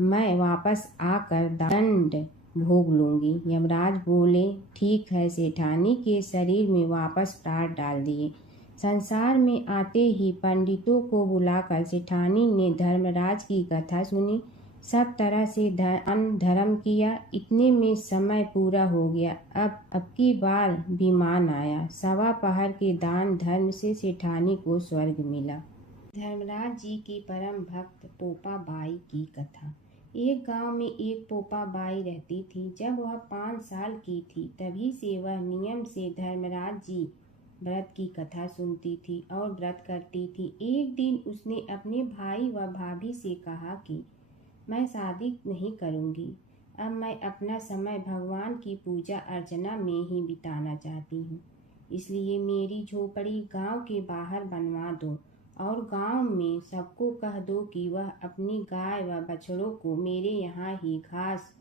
मैं वापस आकर दंड भोग लूंगी। यमराज बोले, ठीक है। सेठानी के शरीर में वापस प्राण डाल दिए। संसार में आते ही पंडितों को बुलाकर सेठानी ने धर्मराज की कथा सुनी, सब तरह से धर्म किया। इतने में समय पूरा हो गया। अब की बार विमान आया। 1.25 पहर के दान धर्म से सेठानी को स्वर्ग मिला। धर्मराज जी की परम भक्त पोपा बाई की कथा। एक गांव में एक पोपा बाई रहती थी। जब वह 5 साल की थी तभी से वह नियम से धर्मराज जी व्रत की कथा सुनती थी और व्रत करती थी। एक दिन उसने अपने भाई व भाभी से कहा कि मैं शादी नहीं करूंगी, अब मैं अपना समय भगवान की पूजा अर्चना में ही बिताना चाहती हूँ। इसलिए मेरी झोपड़ी गांव के बाहर बनवा दो और गांव में सबको कह दो कि वह अपनी गाय व बछड़ों को मेरे यहाँ ही घास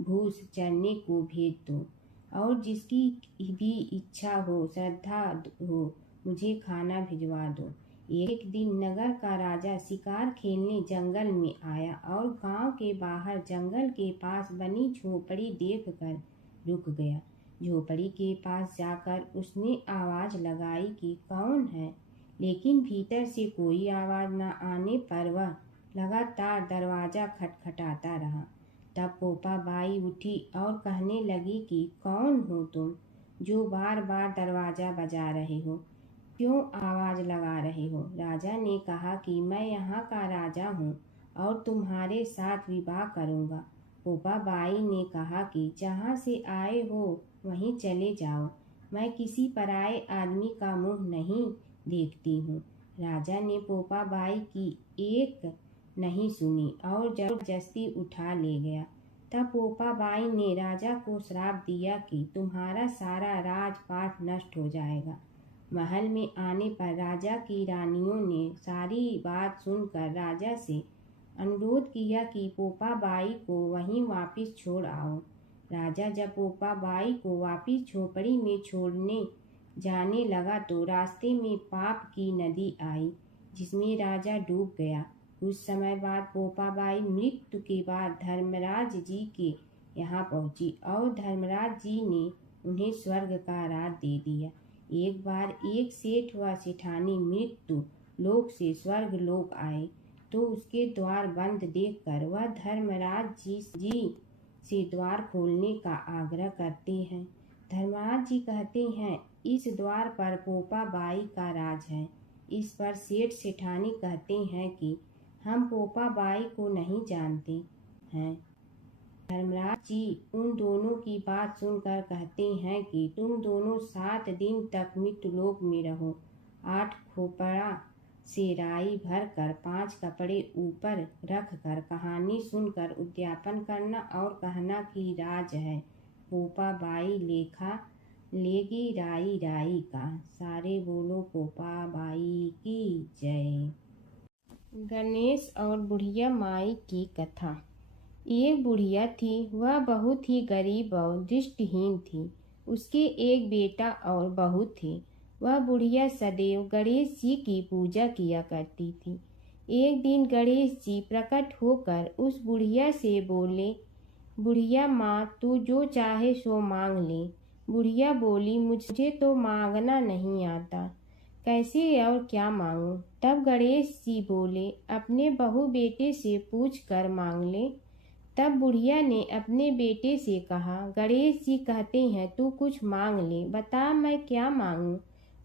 भूस चरने को भेज दो और जिसकी भी इच्छा हो, श्रद्धा हो, मुझे खाना भिजवा दो। एक दिन नगर का राजा शिकार खेलने जंगल में आया और गांव के बाहर जंगल के पास बनी झोपड़ी देखकर रुक गया। झोपड़ी के पास जाकर उसने आवाज लगाई कि कौन है, लेकिन भीतर से कोई आवाज न आने पर वह लगातार दरवाजा खटखटाता रहा। तब पोपा बाई उठी और कहने लगी कि कौन हो तुम जो बार बार दरवाजा बजा रहे हो, क्यों आवाज लगा रहे हो। राजा ने कहा कि मैं यहाँ का राजा हूँ और तुम्हारे साथ विवाह करूँगा। पोपा बाई ने कहा कि जहाँ से आए हो वहीं चले जाओ, मैं किसी पराये आदमी का मुंह नहीं देखती हूँ। राजा ने पोपा बाई की एक नहीं सुनी और जबरदस्ती उठा ले गया। तब पोपा बाई ने राजा को श्राप दिया कि तुम्हारा सारा राजपाट नष्ट हो जाएगा। महल में आने पर राजा की रानियों ने सारी बात सुनकर राजा से अनुरोध किया कि पोपा बाई को वहीं वापस छोड़ आओ। राजा जब पोपा बाई को वापस झोपड़ी में छोड़ने जाने लगा तो रास्ते में पाप की नदी आई, जिसमें राजा डूब गया। कुछ समय बाद पोपा बाई मृत्यु के बाद धर्मराज जी के यहाँ पहुँची और धर्मराज जी ने उन्हें स्वर्ग का राज दे दिया। एक बार एक सेठ व सेठानी मृत्यु लोक से स्वर्ग लोक आए तो उसके द्वार बंद देखकर वह धर्मराज जी से द्वार खोलने का आग्रह करते हैं। धर्मराज जी कहते हैं, इस द्वार पर पोपा बाई का राज है। इस पर सेठ सेठानी कहते हैं कि हम पोपा बाई को नहीं जानते हैं। धर्मराज जी उन दोनों की बात सुनकर कहते हैं कि तुम दोनों 7 दिन तक मृत्युलोक में रहो। 8 खोपड़ा से राई भरकर 5 कपड़े ऊपर रखकर कहानी सुनकर उद्यापन करना और कहना कि राज है पोपा बाई लेखा लेगी राई राई का। सारे बोलो पोपा बाई की जय। गणेश और बुढ़िया माई की कथा। एक बुढ़िया थी, वह बहुत ही गरीब और दृष्टिहीन थी। उसके एक बेटा और बहू थे। वह बुढ़िया सदैव गणेश जी की पूजा किया करती थी। एक दिन गणेश जी प्रकट होकर उस बुढ़िया से बोले, बुढ़िया माँ, तू जो चाहे सो मांग ले। बुढ़िया बोली, मुझे तो मांगना नहीं आता, कैसे और क्या मांगूं? तब गणेश जी बोले, अपने बहू बेटे से पूछ कर मांग ले। तब बुढ़िया ने अपने बेटे से कहा, गणेश जी कहते हैं तू कुछ मांग ले, बता मैं क्या मांगूं?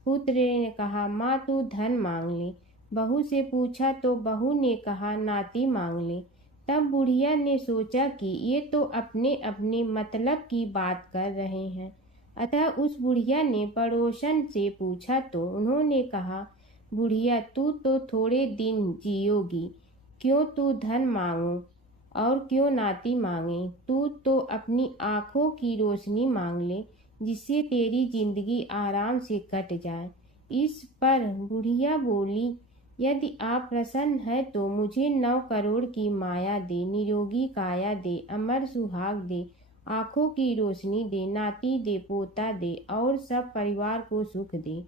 पुत्र ने कहा, माँ तू धन मांग ले। बहू से पूछा तो बहू ने कहा, नाती मांग ले। तब बुढ़िया ने सोचा कि ये तो अपने अपने मतलब की बात कर रहे हैं। अतः उस बुढ़िया ने पड़ोसन से पूछा तो उन्होंने कहा, बुढ़िया तू तो थोड़े दिन जियोगी, क्यों तू धन मांगो और क्यों नाती मांगे? तू तो अपनी आँखों की रोशनी मांग ले, जिससे तेरी जिंदगी आराम से कट जाए। इस पर बुढ़िया बोली, यदि आप प्रसन्न है तो मुझे 9 करोड़ की माया दे, निरोगी काया दे, अमर सुहाग दे, आँखों की रोशनी दे, नाती दे, पोता दे और सब परिवार को सुख दे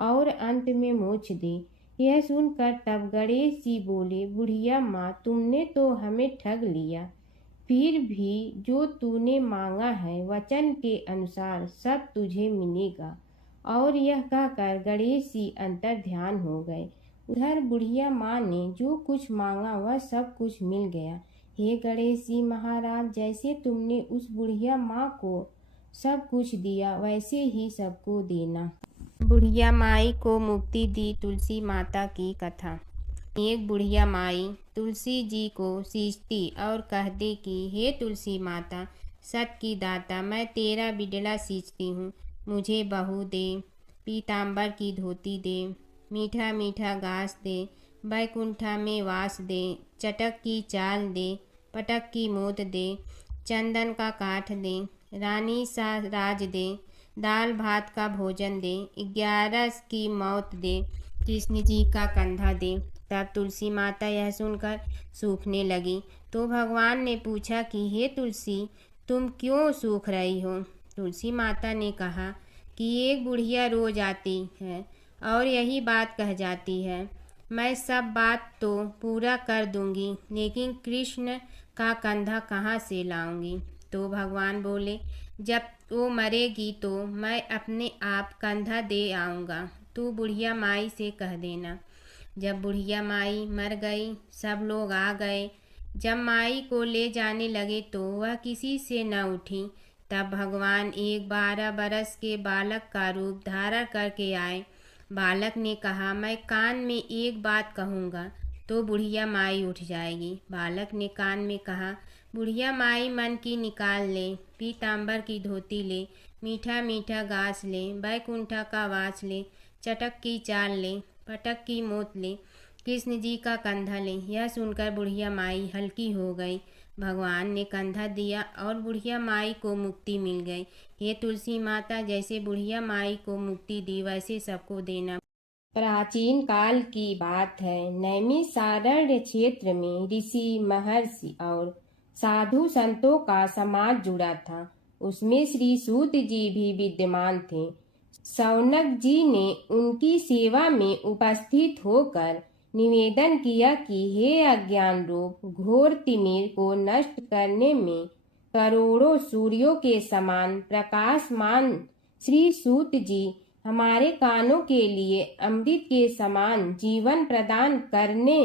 और अंत में मोक्ष दे। यह सुनकर तब गणेश जी बोले, बुढ़िया माँ, तुमने तो हमें ठग लिया। फिर भी जो तूने मांगा है वचन के अनुसार सब तुझे मिलेगा। और यह कहकर गणेश जी अंतर ध्यान हो गए। उधर बुढ़िया माँ ने जो कुछ मांगा वह सब कुछ मिल गया। हे गणेश जी महाराज, जैसे तुमने उस बुढ़िया माँ को सब कुछ दिया वैसे ही सबको देना। बुढ़िया माई को मुक्ति दी तुलसी माता की कथा। एक बुढ़िया माई तुलसी जी को सींचती और कहती कि हे तुलसी माता, सत की दाता, मैं तेरा बिडला सींचती हूँ, मुझे बहू दे, पीताम्बर की धोती दे, मीठा मीठा घास दे, बैकुंठा में वास दे, चटक की चाल दे, पटक की मोद दे, चंदन का काठ दे, रानी सा राज दे, दाल भात का भोजन दे, 11 की मौत दे, कृष्ण जी का कंधा दे। तब तुलसी माता यह सुनकर सूखने लगी तो भगवान ने पूछा कि हे तुलसी, तुम क्यों सूख रही हो? तुलसी माता ने कहा कि एक बुढ़िया रोज आती है और यही बात कह जाती है, मैं सब बात तो पूरा कर दूंगी, लेकिन कृष्ण का कंधा कहाँ से लाऊंगी? तो भगवान बोले, जब वो मरेगी तो मैं अपने आप कंधा दे आऊँगा, तू बुढ़िया माई से कह देना। जब बुढ़िया माई मर गई, सब लोग आ गए। जब माई को ले जाने लगे तो वह किसी से न उठी। तब भगवान एक 12 बरस के बालक का रूप धारण करके आए। बालक ने कहा, मैं कान में एक बात कहूँगा तो बुढ़िया माई उठ जाएगी। बालक ने कान में कहा, बुढ़िया माई मन की निकाल ले, पीताम्बर की धोती ले, मीठा मीठा घास ले, बैकुंठा का वास ले, चटक की चाल ले, पटक की मोत ले, कृष्ण जी का कंधा ले। यह सुनकर बुढ़िया माई हल्की हो गई। भगवान ने कंधा दिया और बुढ़िया माई को मुक्ति मिल गई। हे तुलसी माता, जैसे बुढ़िया माई को मुक्ति दी वैसे सबको देना। प्राचीन काल की बात है। नैमिषारण्य क्षेत्र में ऋषि, महर्षि और साधु संतों का समाज जुड़ा था। उसमें श्री सूत जी भी विद्यमान थे। शौनक जी ने उनकी सेवा में उपस्थित होकर निवेदन किया कि हे अज्ञान रूप घोर तिमिर को नष्ट करने में करोड़ों सूर्यों के समान प्रकाशमान श्री सूत जी हमारे कानों के लिए अमृत के समान जीवन प्रदान करने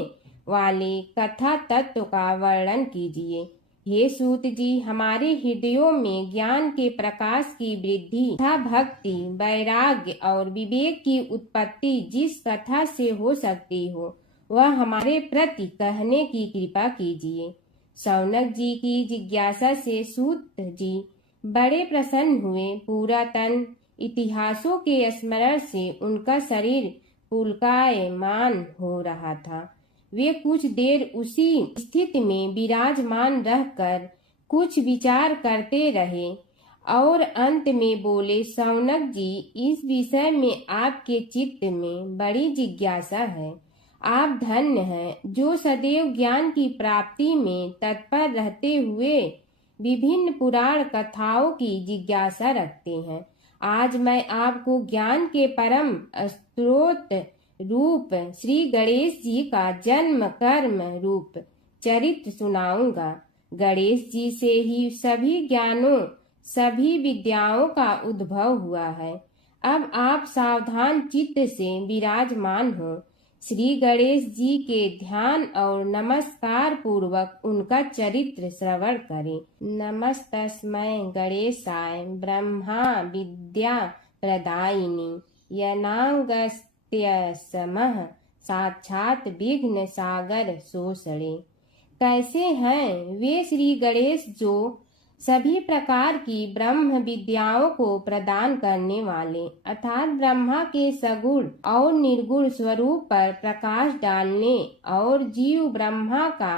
वाले कथा तत्व का वर्णन कीजिए। हे सूत जी, हमारे हृदयों में ज्ञान के प्रकाश की वृद्धि तथा भक्ति, वैराग्य और विवेक की उत्पत्ति जिस कथा से हो सकती हो वह हमारे प्रति कहने की कृपा कीजिए। शौनक जी की जिज्ञासा से सूत जी बड़े प्रसन्न हुए। पुरातन इतिहासों के स्मरण से उनका शरीर पुलकायमान हो रहा था। वे कुछ देर उसी स्थिति में विराजमान रहकर कुछ विचार करते रहे और अंत में बोले, शौनक जी, इस विषय में आपके चित्त में बड़ी जिज्ञासा है। आप धन्य हैं जो सदैव ज्ञान की प्राप्ति में तत्पर रहते हुए विभिन्न पुराण कथाओं की जिज्ञासा रखते हैं। आज मैं आपको ज्ञान के परम स्रोत रूप श्री गणेश जी का जन्म कर्म रूप चरित्र सुनाऊंगा। गणेश जी से ही सभी ज्ञानों, सभी विद्याओं का उद्भव हुआ है। अब आप सावधान चित्त से विराजमान हो। श्री गणेश जी के ध्यान और नमस्कार पूर्वक उनका चरित्र श्रवण करें। नमस्तस्मै गणेशाय ब्रह्मा विद्या प्रदायिनी यनागस्त्यसमः साक्षात विघ्न सागर सोषणे। कैसे हैं वे श्री गणेश जो सभी प्रकार की ब्रह्म विद्याओं को प्रदान करने वाले अर्थात ब्रह्मा के सगुण और निर्गुण स्वरूप पर प्रकाश डालने और जीव ब्रह्मा का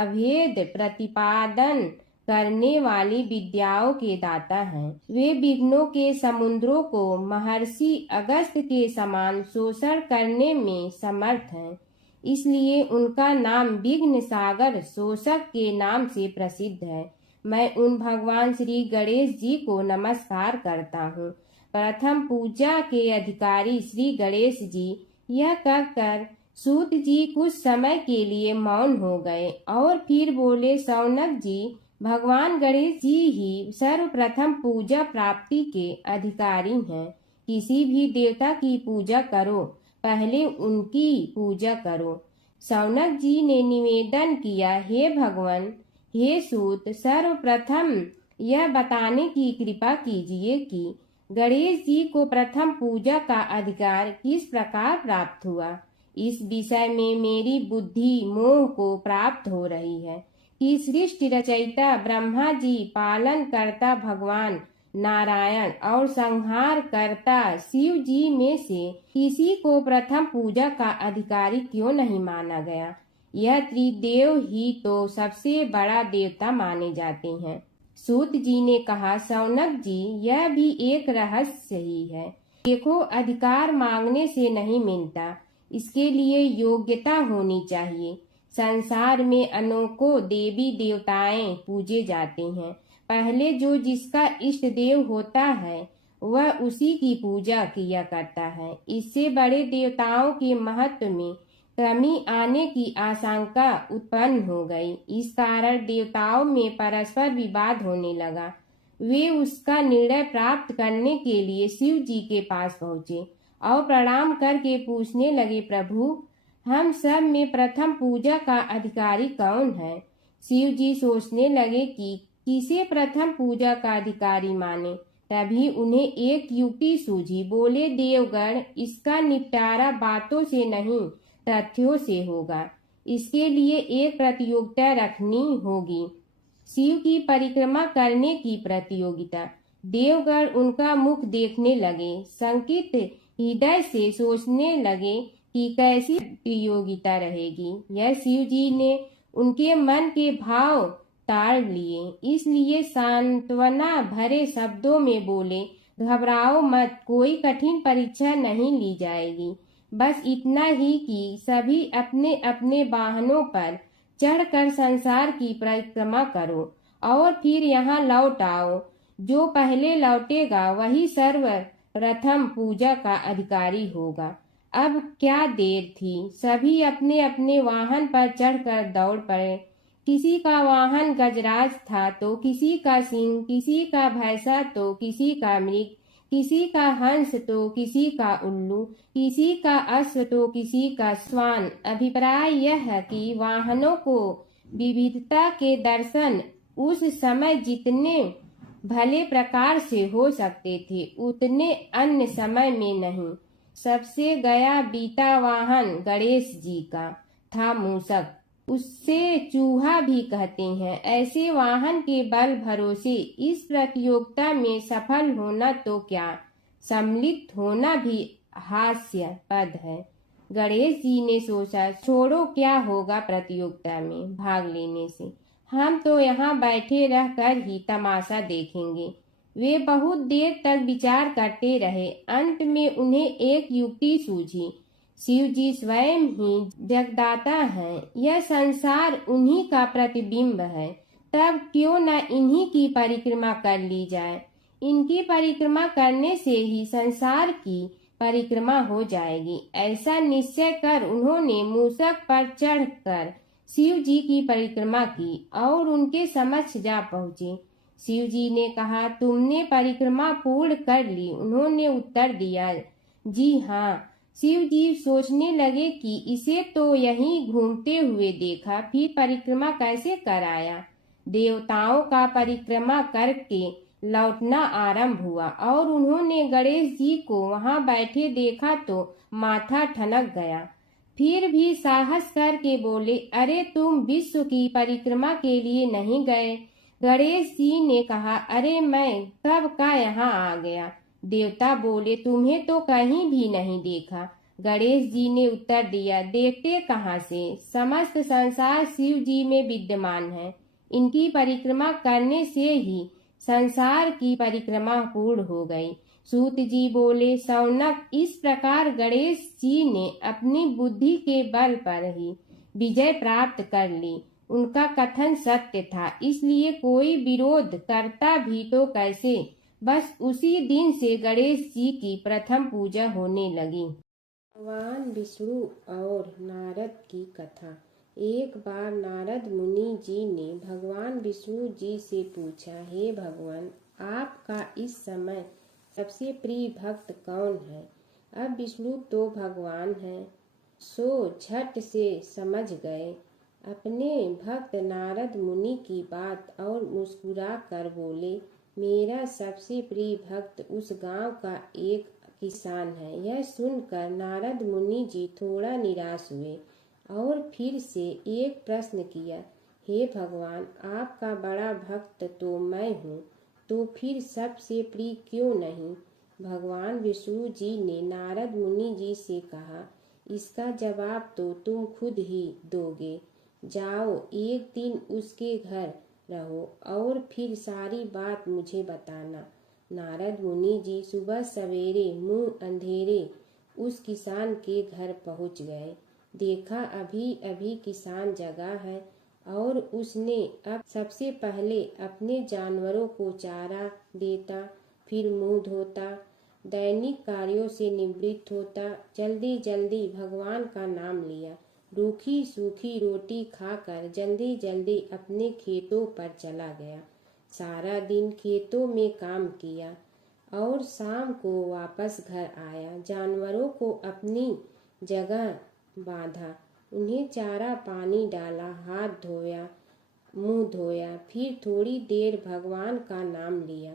अभेद प्रतिपादन करने वाली विद्याओं के दाता हैं। वे विघ्नों के समुद्रों को महर्षि अगस्त्य के समान शोषण करने में समर्थ हैं। इसलिए उनका नाम विघ्न सागर शोषक के नाम से प्रसिद्ध है। मैं उन भगवान श्री गणेश जी को नमस्कार करता हूँ। प्रथम पूजा के अधिकारी श्री गणेश जी, यह कहकर सूत जी कुछ समय के लिए मौन हो गए और फिर बोले, शौनक जी, भगवान गणेश जी ही सर्वप्रथम पूजा प्राप्ति के अधिकारी हैं। किसी भी देवता की पूजा करो, पहले उनकी पूजा करो। शौनक जी ने निवेदन किया, हे भगवान, हे सूत, सर्वप्रथम यह बताने की कृपा कीजिए कि गणेश जी को प्रथम पूजा का अधिकार किस प्रकार प्राप्त हुआ। इस विषय में मेरी बुद्धि मोह को प्राप्त हो रही है कि सृष्टि रचयिता ब्रह्मा जी, पालन करता भगवान नारायण और संहार करता शिव जी में से किसी को प्रथम पूजा का अधिकारी क्यों नहीं माना गया। यह त्रिदेव ही तो सबसे बड़ा देवता माने जाते हैं। सूत जी ने कहा, शौनक जी, यह भी एक रहस्य ही है। देखो, अधिकार मांगने से नहीं मिलता, इसके लिए योग्यता होनी चाहिए। संसार में अनेकों देवी देवताएं पूजे जाते हैं। पहले जो जिसका इष्ट देव होता है वह उसी की पूजा किया करता है। इससे बड़े देवताओं के महत्व में कमी आने की आशंका उत्पन्न हो गई। इस कारण देवताओं में परस्पर विवाद होने लगा। वे उसका निर्णय प्राप्त करने के लिए शिव जी के पास पहुँचे और प्रणाम करके पूछने लगे, प्रभु, हम सब में प्रथम पूजा का अधिकारी कौन है। शिव जी सोचने लगे कि किसे प्रथम पूजा का अधिकारी माने। तभी उन्हें एक युक्ति सूझी। बोले, देवगण, इसका निपटारा बातों से नहीं तथ्यों से होगा। इसके लिए एक प्रतियोगिता रखनी होगी। शिव की परिक्रमा करने की प्रतियोगिता। देवगण उनका मुख देखने लगे, शंकित हृदय से सोचने लगे कि कैसी प्रतियोगिता रहेगी। यह शिव जी ने उनके मन के भाव ताड़ लिए, इसलिए सांत्वना भरे शब्दों में बोले, घबराओ मत, कोई कठिन परीक्षा नहीं ली जाएगी। बस इतना ही कि सभी अपने अपने वाहनों पर चढ़कर संसार की परिक्रमा करो और फिर यहाँ लौट आओ। जो पहले लौटेगा वही सर्वप्रथम पूजा का अधिकारी होगा। अब क्या देर थी, सभी अपने अपने वाहन पर चढ़कर दौड़ पड़े। किसी का वाहन गजराज था तो किसी का सिंह, किसी का भैंसा तो किसी का मृग, किसी का हंस तो किसी का उल्लू, किसी का अश्व तो किसी का श्वान। अभिप्राय यह है कि वाहनों को विविधता के दर्शन उस समय जितने भले प्रकार से हो सकते थे उतने अन्य समय में नहीं। सबसे गया बीता वाहन गणेश जी का था मूषक, उससे चूहा भी कहते हैं। ऐसे वाहन के बल भरोसे इस प्रतियोगिता में सफल होना तो क्या, सम्मिलित होना भी हास्यास्पद है। गणेश जी ने सोचा, छोड़ो, क्या होगा प्रतियोगिता में भाग लेने से, हम तो यहाँ बैठे रहकर ही तमाशा देखेंगे। वे बहुत देर तक विचार करते रहे। अंत में उन्हें एक युक्ति सूझी। शिव जी स्वयं ही जगदाता हैं, यह संसार उन्हीं का प्रतिबिंब है, तब क्यों न इन्हीं की परिक्रमा कर ली जाए। इनकी परिक्रमा करने से ही संसार की परिक्रमा हो जाएगी। ऐसा निश्चय कर उन्होंने मूषक पर चढ़कर शिव जी की परिक्रमा की और उनके समक्ष जा पहुँचे। शिव जी ने कहा, तुमने परिक्रमा पूर्ण कर ली? उन्होंने उत्तर दिया, जी हाँ। शिव जी सोचने लगे कि इसे तो यहीं घूमते हुए देखा, फिर परिक्रमा कैसे कराया। देवताओं का परिक्रमा करके लौटना आरंभ हुआ और उन्होंने गणेश जी को वहां बैठे देखा तो माथा ठनक गया। फिर भी साहस करके बोले, अरे तुम विश्व की परिक्रमा के लिए नहीं गए? गणेश जी ने कहा, अरे मैं कब का यहाँ आ गया। देवता बोले, तुम्हें तो कहीं भी नहीं देखा। गणेश जी ने उत्तर दिया, देखते कहाँ से, समस्त संसार शिव जी में विद्यमान है। इनकी परिक्रमा करने से ही संसार की परिक्रमा पूर्ण हो गई। सूत जी बोले, शौनक, इस प्रकार गणेश जी ने अपनी बुद्धि के बल पर ही विजय प्राप्त कर ली। उनका कथन सत्य था, इसलिए कोई विरोध करता भी तो कैसे। बस उसी दिन से गणेश जी की प्रथम पूजा होने लगी। भगवान विष्णु और नारद की कथा। एक बार नारद मुनि जी ने भगवान विष्णु जी से पूछा, हे भगवान, आपका इस समय सबसे प्रिय भक्त कौन है? अब विष्णु तो भगवान हैं, सो झट से समझ गए अपने भक्त नारद मुनि की बात और मुस्कुरा कर बोले, मेरा सबसे प्रिय भक्त उस गांव का एक किसान है। यह सुनकर नारद मुनि जी थोड़ा निराश हुए और फिर से एक प्रश्न किया, हे भगवान, आपका बड़ा भक्त तो मैं हूँ, तो फिर सबसे प्रिय क्यों नहीं? भगवान विष्णु जी ने नारद मुनि जी से कहा, इसका जवाब तो तुम खुद ही दोगे। जाओ, एक दिन उसके घर रहो और फिर सारी बात मुझे बताना। नारद मुनि जी सुबह सवेरे मुंह अंधेरे उस किसान के घर पहुंच गए। देखा अभी अभी किसान जगा है और उसने अब सबसे पहले अपने जानवरों को चारा देता, फिर मुंह धोता, दैनिक कार्यों से निवृत्त होता, जल्दी जल्दी भगवान का नाम लिया, रूखी सूखी रोटी खाकर जल्दी जल्दी अपने खेतों पर चला गया। सारा दिन खेतों में काम किया और शाम को वापस घर आया। जानवरों को अपनी जगह बांधा, उन्हें चारा पानी डाला, हाथ धोया, मुंह धोया, फिर थोड़ी देर भगवान का नाम लिया,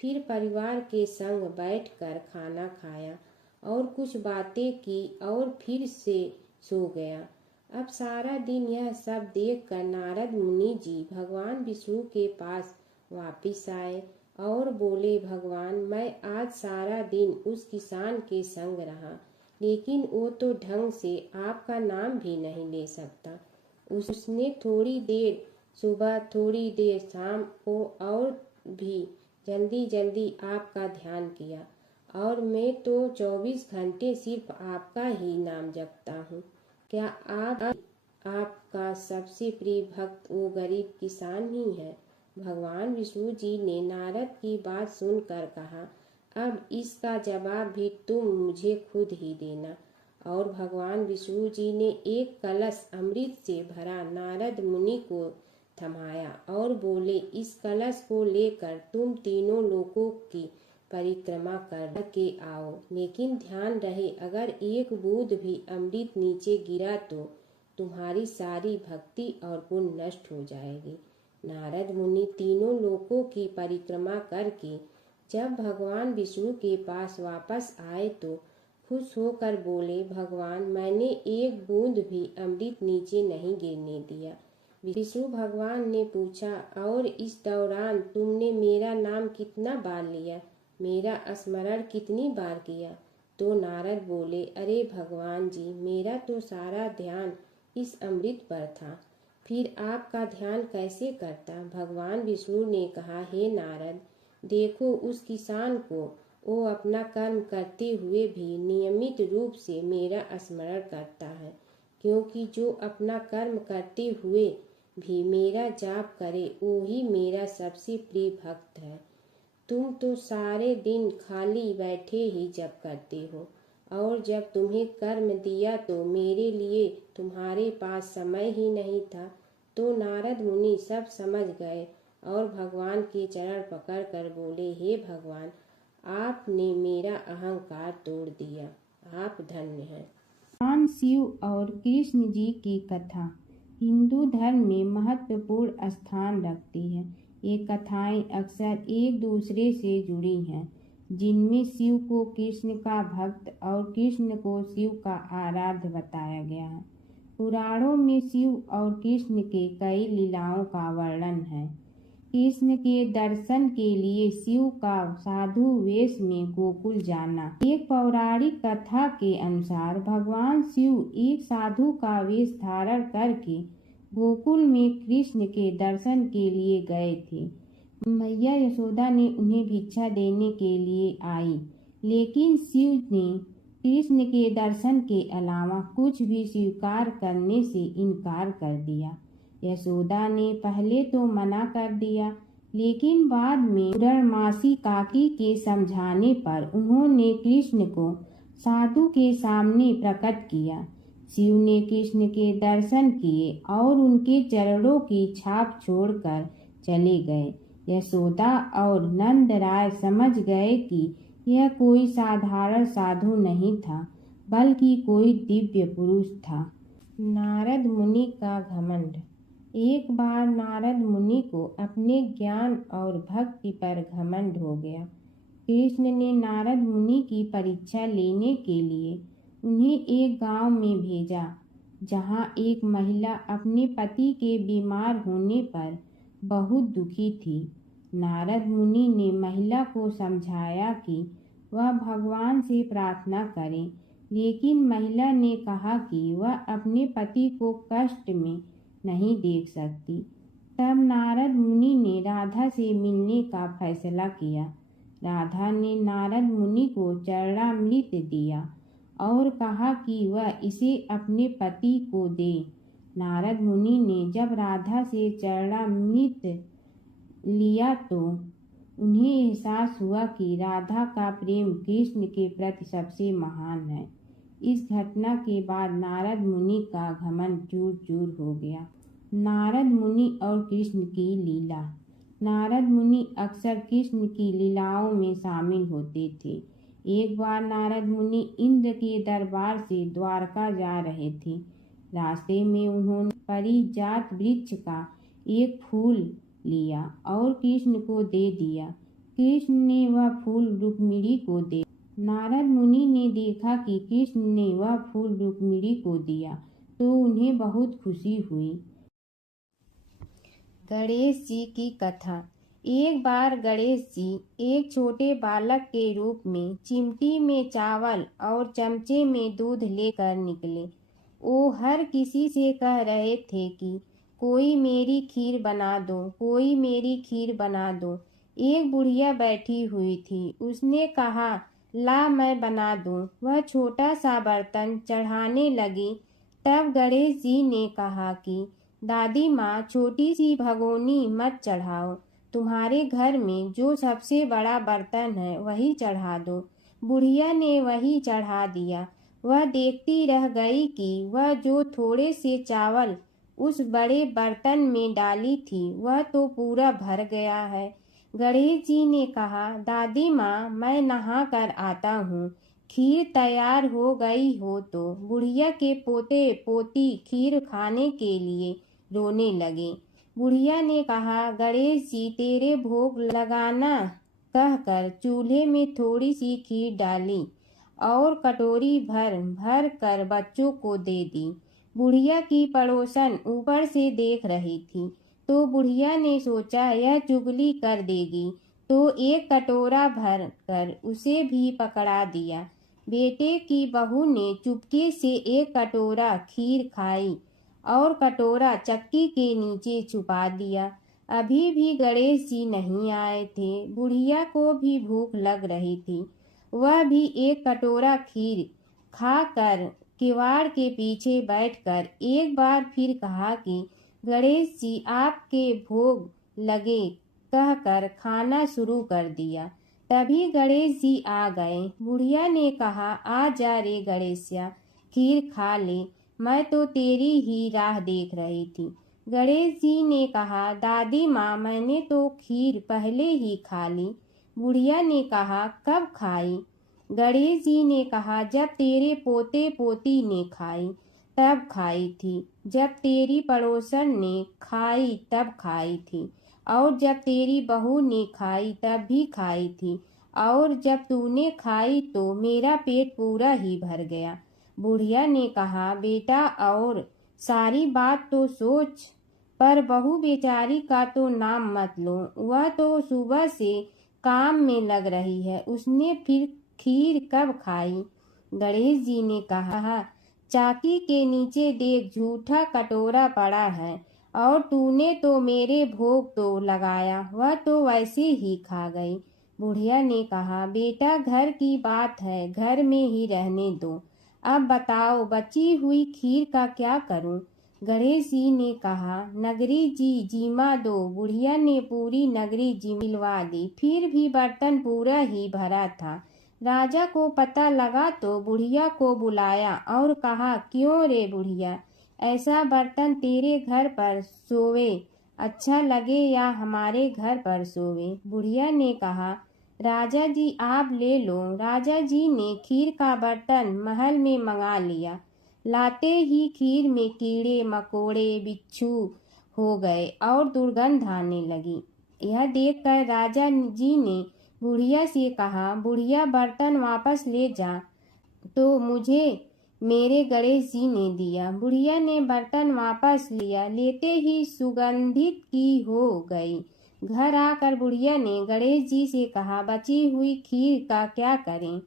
फिर परिवार के संग बैठकर खाना खाया और कुछ बातें की और फिर से सो गया। अब सारा दिन यह सब देखकर नारद मुनि जी भगवान विष्णु के पास वापिस आए और बोले, भगवान, मैं आज सारा दिन उस किसान के संग रहा, लेकिन वो तो ढंग से आपका नाम भी नहीं ले सकता। उसने थोड़ी देर सुबह, थोड़ी देर शाम को और भी जल्दी जल्दी आपका ध्यान किया, और मैं तो 24 घंटे सिर्फ आपका ही नाम जपता हूँ। क्या आपका सबसे प्रिय भक्त वो गरीब किसान ही है? भगवान विष्णु जी ने नारद की बात सुनकर कहा, अब इसका जवाब भी तुम मुझे खुद ही देना। और भगवान विष्णु जी ने एक कलश अमृत से भरा नारद मुनि को थमाया और बोले, इस कलश को लेकर तुम तीनों लोकों की परिक्रमा कर के आओ, लेकिन ध्यान रहे अगर एक बूंद भी अमृत नीचे गिरा तो तुम्हारी सारी भक्ति और पुण्य नष्ट हो जाएगी। नारद मुनि तीनों लोकों की परिक्रमा करके जब भगवान विष्णु के पास वापस आए तो खुश होकर बोले, भगवान, मैंने एक बूंद भी अमृत नीचे नहीं गिरने दिया। विष्णु भगवान ने पूछा, और इस दौरान तुमने मेरा नाम कितना बार लिया, मेरा स्मरण कितनी बार किया? तो नारद बोले, अरे भगवान जी, मेरा तो सारा ध्यान इस अमृत पर था, फिर आपका ध्यान कैसे करता? भगवान विष्णु ने कहा, हे नारद, देखो उस किसान को, वो अपना कर्म करते हुए भी नियमित रूप से मेरा स्मरण करता है, क्योंकि जो अपना कर्म करते हुए भी मेरा जाप करे वो ही मेरा सबसे प्रिय भक्त है। तुम तो सारे दिन खाली बैठे ही जप करते हो, और जब तुम्हें कर्म दिया तो मेरे लिए तुम्हारे पास समय ही नहीं था। तो नारद मुनि सब समझ गए और भगवान के चरण पकड़ कर बोले, हे भगवान, आपने मेरा अहंकार तोड़ दिया, आप धन्य हैं। भगवान शिव और कृष्ण जी की कथा हिंदू धर्म में महत्वपूर्ण स्थान रखती है। ये कथाएं अक्सर एक दूसरे से जुड़ी हैं, जिनमें शिव को कृष्ण का भक्त और कृष्ण को शिव का आराध्य बताया गया है। पुराणों में शिव और कृष्ण के कई लीलाओं का वर्णन है। कृष्ण के दर्शन के लिए शिव का साधु वेश में गोकुल जाना। एक पौराणिक कथा के अनुसार भगवान शिव एक साधु का वेश धारण करके गोकुल में कृष्ण के दर्शन के लिए गए थे। मैया यशोदा ने उन्हें भिक्षा देने के लिए आई, लेकिन शिव ने कृष्ण के दर्शन के अलावा कुछ भी स्वीकार करने से इनकार कर दिया। यशोदा ने पहले तो मना कर दिया, लेकिन बाद में पूर्णमासी काकी के समझाने पर उन्होंने कृष्ण को साधु के सामने प्रकट किया। शिव ने कृष्ण के दर्शन किए और उनके चरणों की छाप छोड़कर चले गए। यशोदा और नंद राय समझ गए कि यह कोई साधारण साधु नहीं था, बल्कि कोई दिव्य पुरुष था। नारद मुनि का घमंड। एक बार नारद मुनि को अपने ज्ञान और भक्ति पर घमंड हो गया। कृष्ण ने नारद मुनि की परीक्षा लेने के लिए उन्हें एक गांव में भेजा, जहां एक महिला अपने पति के बीमार होने पर बहुत दुखी थी। नारद मुनि ने महिला को समझाया कि वह भगवान से प्रार्थना करे, लेकिन महिला ने कहा कि वह अपने पति को कष्ट में नहीं देख सकती। तब नारद मुनि ने राधा से मिलने का फैसला किया। राधा ने नारद मुनि को चरणामृत दिया और कहा कि वह इसे अपने पति को दे। नारद मुनि ने जब राधा से चरणामृत लिया तो उन्हें एहसास हुआ कि राधा का प्रेम कृष्ण के प्रति सबसे महान है। इस घटना के बाद नारद मुनि का घमंड चूर चूर हो गया। नारद मुनि और कृष्ण की लीला। नारद मुनि अक्सर कृष्ण की लीलाओं में शामिल होते थे। एक बार नारद मुनि इंद्र के दरबार से द्वारका जा रहे थे। रास्ते में उन्होंने पारिजात वृक्ष का एक फूल लिया और कृष्ण को दे दिया। कृष्ण ने वह फूल रुक्मिणी को दे। नारद मुनि ने देखा कि कृष्ण ने वह फूल रुक्मिणी को दिया तो उन्हें बहुत खुशी हुई। गणेश जी की कथा। एक बार गणेश जी एक छोटे बालक के रूप में चिमटी में चावल और चमचे में दूध लेकर निकले। वो हर किसी से कह रहे थे कि कोई मेरी खीर बना दो, कोई मेरी खीर बना दो। एक बुढ़िया बैठी हुई थी, उसने कहा, ला मैं बना दूं। वह छोटा सा बर्तन चढ़ाने लगी। तब गणेश जी ने कहा कि दादी माँ, छोटी सी भगोनी मत चढ़ाओ, तुम्हारे घर में जो सबसे बड़ा बर्तन है वही चढ़ा दो। बुढ़िया ने वही चढ़ा दिया। वह देखती रह गई कि वह जो थोड़े से चावल उस बड़े बर्तन में डाली थी वह तो पूरा भर गया है। गणेश जी ने कहा, दादी माँ, मैं नहा कर आता हूँ, खीर तैयार हो गई हो तो। बुढ़िया के पोते पोती खीर खाने के लिए रोने लगे। बुढ़िया ने कहा, गणेश जी, तेरे भोग लगाना कहकर चूल्हे में थोड़ी सी खीर डाली और कटोरी भर भर कर बच्चों को दे दी। बुढ़िया की पड़ोसन ऊपर से देख रही थी, तो बुढ़िया ने सोचा यह चुगली कर देगी, तो एक कटोरा भर कर उसे भी पकड़ा दिया। बेटे की बहू ने चुपके से एक कटोरा खीर खाई और कटोरा चक्की के नीचे छुपा दिया। अभी भी गणेश जी नहीं आए थे। बुढ़िया को भी भूख लग रही थी। वह भी एक कटोरा खीर खाकर किवाड़ के पीछे बैठकर एक बार फिर कहा कि गणेश जी, आपके भोग लगे कहकर खाना शुरू कर दिया। तभी गणेश जी आ गए। बुढ़िया ने कहा, आ जा रे गणेशिया, खीर खा ले, मैं तो तेरी ही राह देख रही थी। गणेश जी ने कहा, दादी माँ, मैंने तो खीर पहले ही खा ली। बुढ़िया ने कहा, कब खाई? गणेश जी ने कहा, जब तेरे पोते पोती ने खाई तब खाई थी, जब तेरी पड़ोसन ने खाई तब खाई थी, और जब तेरी बहू ने खाई तब भी खाई थी, और जब तूने खाई तो मेरा पेट पूरा ही भर गया। बुढ़िया ने कहा, बेटा, और सारी बात तो सोच, पर बहू बेचारी का तो नाम मत लो। वह तो सुबह से काम में लग रही है, उसने फिर खीर कब खाई? गणेश जी ने कहा, चाकी के नीचे देख, झूठा कटोरा पड़ा है, और तूने तो मेरे भोग तो लगाया, वह तो वैसे ही खा गई। बुढ़िया ने कहा, बेटा, घर की बात है, घर में ही रहने दो। अब बताओ, बची हुई खीर का क्या करूं? गणेश जी ने कहा, नगरी जी जिमा दो। बुढ़िया ने पूरी नगरी जिलवा दी, फिर भी बर्तन पूरा ही भरा था। राजा को पता लगा तो बुढ़िया को बुलाया और कहा, क्यों रे बुढ़िया, ऐसा बर्तन तेरे घर पर सोवे अच्छा लगे या हमारे घर पर सोवे? बुढ़िया ने कहा, राजा जी आप ले लो। राजा जी ने खीर का बर्तन महल में मंगा लिया। लाते ही खीर में कीड़े मकोड़े बिच्छू हो गए और दुर्गंध आने लगी। यह देखकर राजा जी ने बुढ़िया से कहा, बुढ़िया, बर्तन वापस ले जा, तो मुझे मेरे गणेश जी ने दिया। बुढ़िया ने बर्तन वापस लिया, लेते ही सुगंधित की हो गई। घर आकर बुढ़िया ने गणेश जी से कहा, बची हुई खीर का क्या करें?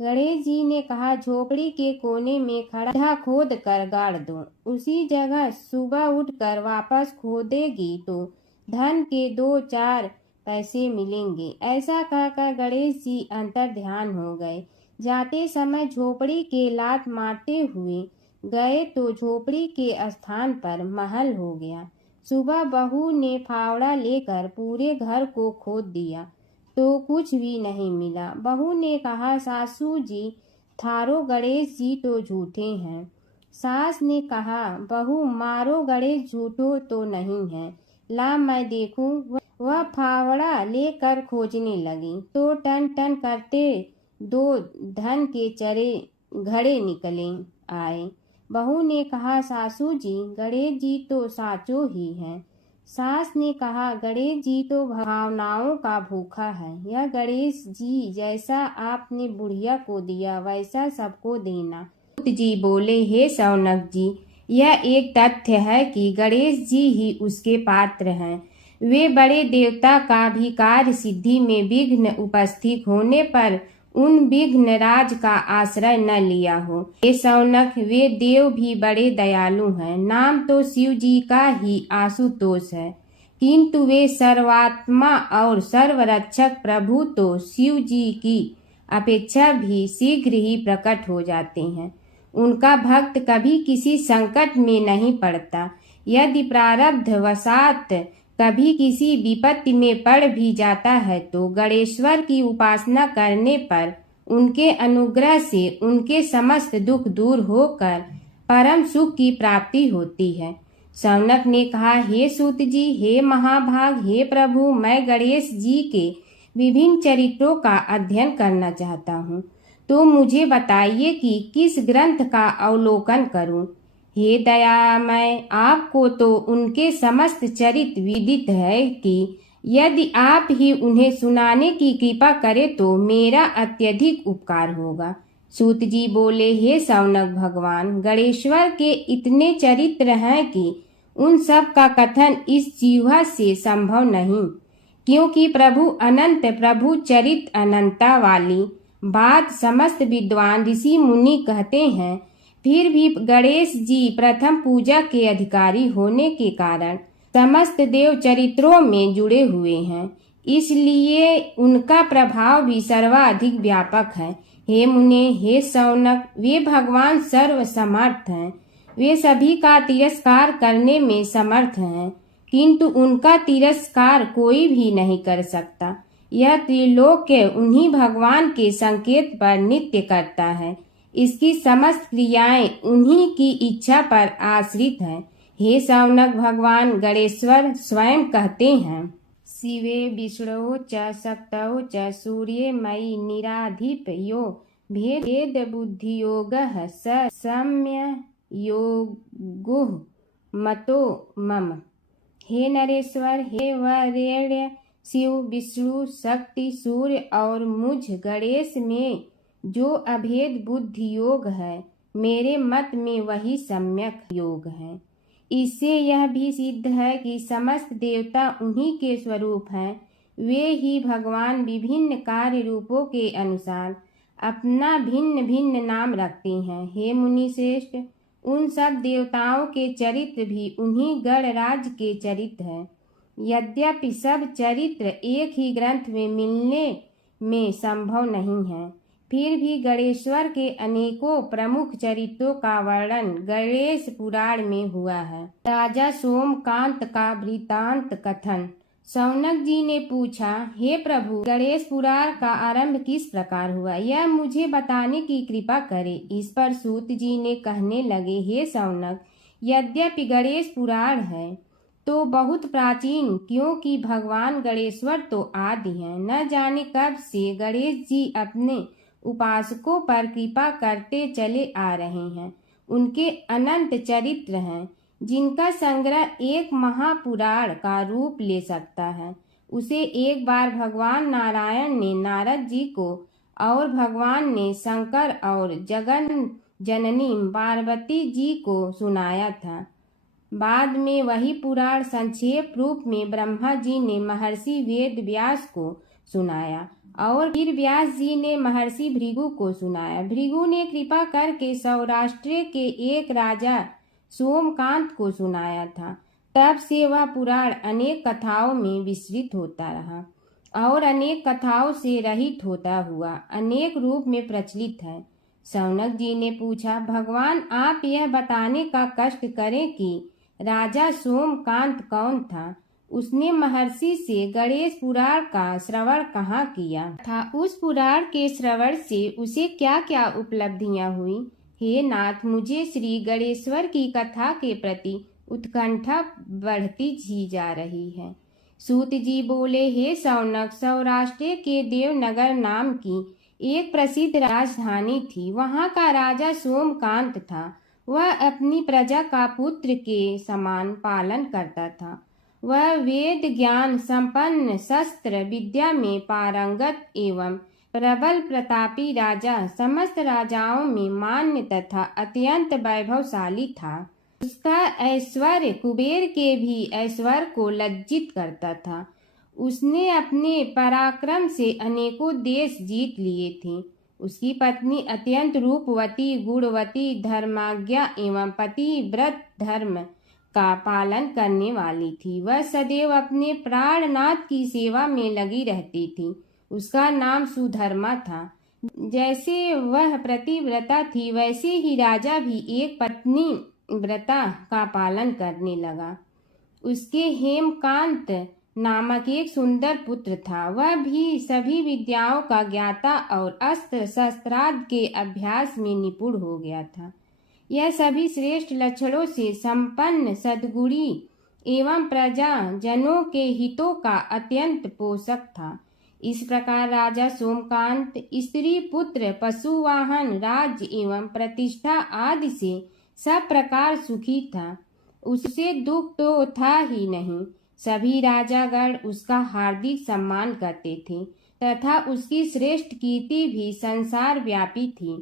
गणेश जी ने कहा, झोपड़ी के कोने में खड्डा खोद कर गाड़ दो, उसी जगह सुबह उठकर वापस खोदेगी तो धन के 2-4 पैसे मिलेंगे। ऐसा कहकर गणेश जी अंतर ध्यान हो गए। जाते समय झोपड़ी के लात मारते हुए गए तो झोपड़ी के स्थान पर महल हो गया। सुबह बहू ने फावड़ा लेकर पूरे घर को खोद दिया तो कुछ भी नहीं मिला। बहू ने कहा, सासू जी, थारो गणेश जी तो झूठे हैं। सास ने कहा, बहू, मारो गणेश झूठो तो नहीं है, ला मैं देखूं। वह फावड़ा लेकर खोजने लगी तो टन टन करते 2 धन के चरे घड़े निकले आए। बहू ने कहा, सासू जी, गणेश जी तो साचो ही हैं। सास ने कहा, गणेश जी तो भावनाओं का भूखा है। यह गणेश जी जैसा आपने बुढ़िया को दिया वैसा सबको देना। जी बोले, हे शौनक जी, यह एक तथ्य है कि गणेश जी ही उसके पात्र हैं। वे बड़े देवता का भी कार्य सिद्धि में विघ्न उपस्थित होने पर उन विघ्न राज का आश्रय न लिया हो। हे शौनक, वे देव भी बड़े दयालु हैं। नाम तो शिव जी का ही आशुतोष है, किंतु वे सर्वात्मा और सर्वरक्षक प्रभु तो शिव जी की अपेक्षा भी शीघ्र ही प्रकट हो जाते हैं। उनका भक्त कभी किसी संकट में नहीं पड़ता। यदि प्रारब्ध वशात कभी किसी विपत्ति में पड़ भी जाता है तो गणेश्वर की उपासना करने पर उनके अनुग्रह से उनके समस्त दुख दूर होकर परम सुख की प्राप्ति होती है। शौनक ने कहा, हे सूत जी, हे महाभाग, हे प्रभु, मैं गणेश जी के विभिन्न चरित्रों का अध्ययन करना चाहता हूँ, तो मुझे बताइए कि किस ग्रंथ का अवलोकन करूं। हे दयामय, आपको तो उनके समस्त चरित्र विदित है कि यदि आप ही उन्हें सुनाने की कृपा करें तो मेरा अत्यधिक उपकार होगा। सूत जी बोले, हे शौनक भगवान, गणेश्वर के इतने चरित्र हैं कि उन सब का कथन इस जीवा से संभव नहीं, क्योंकि प्रभु अनंत, प्रभु चरित्र अनंता वाली बात समस्त विद्वान ऋषि मुनि कहते हैं। फिर भी गणेश जी प्रथम पूजा के अधिकारी होने के कारण समस्त देव चरित्रों में जुड़े हुए हैं, इसलिए उनका प्रभाव भी सर्वाधिक व्यापक है। हे मुने, हे शौनक, वे भगवान सर्वसमर्थ हैं। वे सभी का तिरस्कार करने में समर्थ हैं, किंतु उनका तिरस्कार कोई भी नहीं कर सकता। यह त्रिलोक्य उन्हीं भगवान के संकेत पर नित्य करता है। इसकी समस्त क्रियाएं उन्हीं की इच्छा पर आश्रित हैं। हे शौनक भगवान गणेश्वर स्वयं कहते हैं, शिवे विष्णु च शक्तौ च सूर्ये मयि निराधिप यो भेद बुद्धि योगः स सम्य योगुः मतो मम। हे नरेश्वर, हे वरेण्य, शिव, विष्णु, शक्ति, सूर्य और मुझ गणेश में जो अभेद बुद्धि योग है, मेरे मत में वही सम्यक योग है। इससे यह भी सिद्ध है कि समस्त देवता उन्हीं के स्वरूप हैं। वे ही भगवान विभिन्न कार्य रूपों के अनुसार अपना भिन्न भिन्न नाम रखते हैं। हे मुनि श्रेष्ठ, उन सब देवताओं के चरित्र भी उन्हीं गणराज के चरित्र हैं। यद्यपि सब चरित्र एक ही ग्रंथ में मिलने में संभव नहीं है, फिर भी गणेश्वर के अनेकों प्रमुख चरित्रों का वर्णन गणेश पुराण में हुआ है। राजा सोमकांत का वृतांत कथन। शौनक जी ने पूछा, हे प्रभु, गणेश पुराण का आरंभ किस प्रकार हुआ, यह मुझे बताने की कृपा करे। इस पर सूत जी ने कहने लगे, हे शौनक, यद्यपि गणेश पुराण है तो बहुत प्राचीन, क्योंकि भगवान गणेश्वर तो आदि हैं। न जाने कब से गणेश जी अपने उपासकों पर कृपा करते चले आ रहे हैं। उनके अनंत चरित्र हैं, जिनका संग्रह एक महापुराण का रूप ले सकता है। उसे एक बार भगवान नारायण ने नारद जी को और भगवान ने शंकर और जगन जननी पार्वती जी को सुनाया था। बाद में वही पुराण संक्षेप रूप में ब्रह्मा जी ने महर्षि वेद व्यास को सुनाया और फिर व्यास जी ने महर्षि भृगु को सुनाया। भृगु ने कृपा करके सौराष्ट्र के एक राजा सोमकांत को सुनाया था। तब से वह पुराण अनेक कथाओं में विस्तृत होता रहा और अनेक कथाओं से रहित होता हुआ अनेक रूप में प्रचलित है। शौनक जी ने पूछा, भगवान, आप यह बताने का कष्ट करें कि राजा सोमकांत कौन था। उसने महर्षि से गणेश पुराण का श्रवण कहाँ किया था, उस पुराण के श्रवण से उसे क्या क्या उपलब्धियां हुई। हे नाथ, मुझे श्री गणेश्वर की कथा के प्रति उत्कंठा बढ़ती ही जा रही है। सूत जी बोले, हे शौनक, सौराष्ट्र के देवनगर नाम की एक प्रसिद्ध राजधानी थी। वहाँ का राजा सोमकांत था। वह अपनी प्रजा का पुत्र के समान पालन करता था। वह वेद ज्ञान संपन्न, शस्त्र विद्या में पारंगत एवं प्रबल प्रतापी राजा, समस्त राजाओं में मान्य तथा अत्यंत वैभवशाली था। उसका ऐश्वर्य कुबेर के भी ऐश्वर्य को लज्जित करता था। उसने अपने पराक्रम से अनेकों देश जीत लिए थे। उसकी पत्नी अत्यंत रूपवती, गुणवती, धर्माज्ञा एवं पतिव्रत धर्म का पालन करने वाली थी। वह सदैव अपने प्राणनाथ की सेवा में लगी रहती थी। उसका नाम सुधर्मा था। जैसे वह पतिव्रता थी, वैसे ही राजा भी एक पत्नी व्रता का पालन करने लगा। उसके हेमकांत नामक एक सुंदर पुत्र था। वह भी सभी विद्याओं का ज्ञाता और अस्त्र शस्त्रादि के अभ्यास में निपुण हो गया था। यह सभी श्रेष्ठ लक्षणों से संपन्न सद्गुणी एवं प्रजा जनों के हितों का अत्यंत पोषक था। इस प्रकार राजा सोमकांत स्त्री पुत्र पशुवाहन राज्य एवं प्रतिष्ठा आदि से सब प्रकार सुखी था। उसे दुख तो था ही नहीं। सभी राजागण उसका हार्दिक सम्मान करते थे तथा उसकी श्रेष्ठ कीर्ति भी संसार व्यापी थी।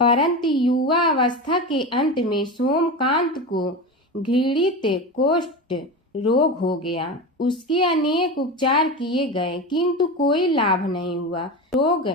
परंतु युवावस्था के अंत में सोमकांत को घृणित कोष्ठ रोग हो गया। उसके अनेक उपचार किए गए किंतु कोई लाभ नहीं हुआ। रोग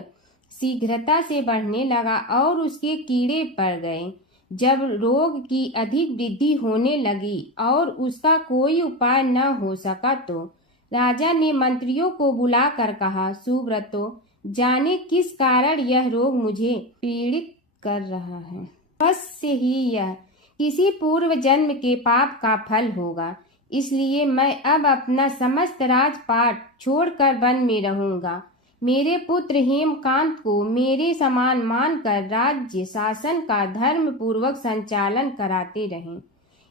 शीघ्रता से बढ़ने लगा और उसके कीड़े पड़ गए। जब रोग की अधिक वृद्धि होने लगी और उसका कोई उपाय न हो सका तो राजा ने मंत्रियों को बुलाकर कहा, सुव्रतो, जाने किस कारण यह रोग मुझे पीड़ित कर रहा है। अवश्य ही यह किसी पूर्व जन्म के पाप का फल होगा। इसलिए मैं अब अपना समस्त राजपाट छोड़कर वन में रहूंगा। मेरे पुत्र हेमकांत को मेरे समान मानकर राज्य शासन का धर्म पूर्वक संचालन कराते रहें।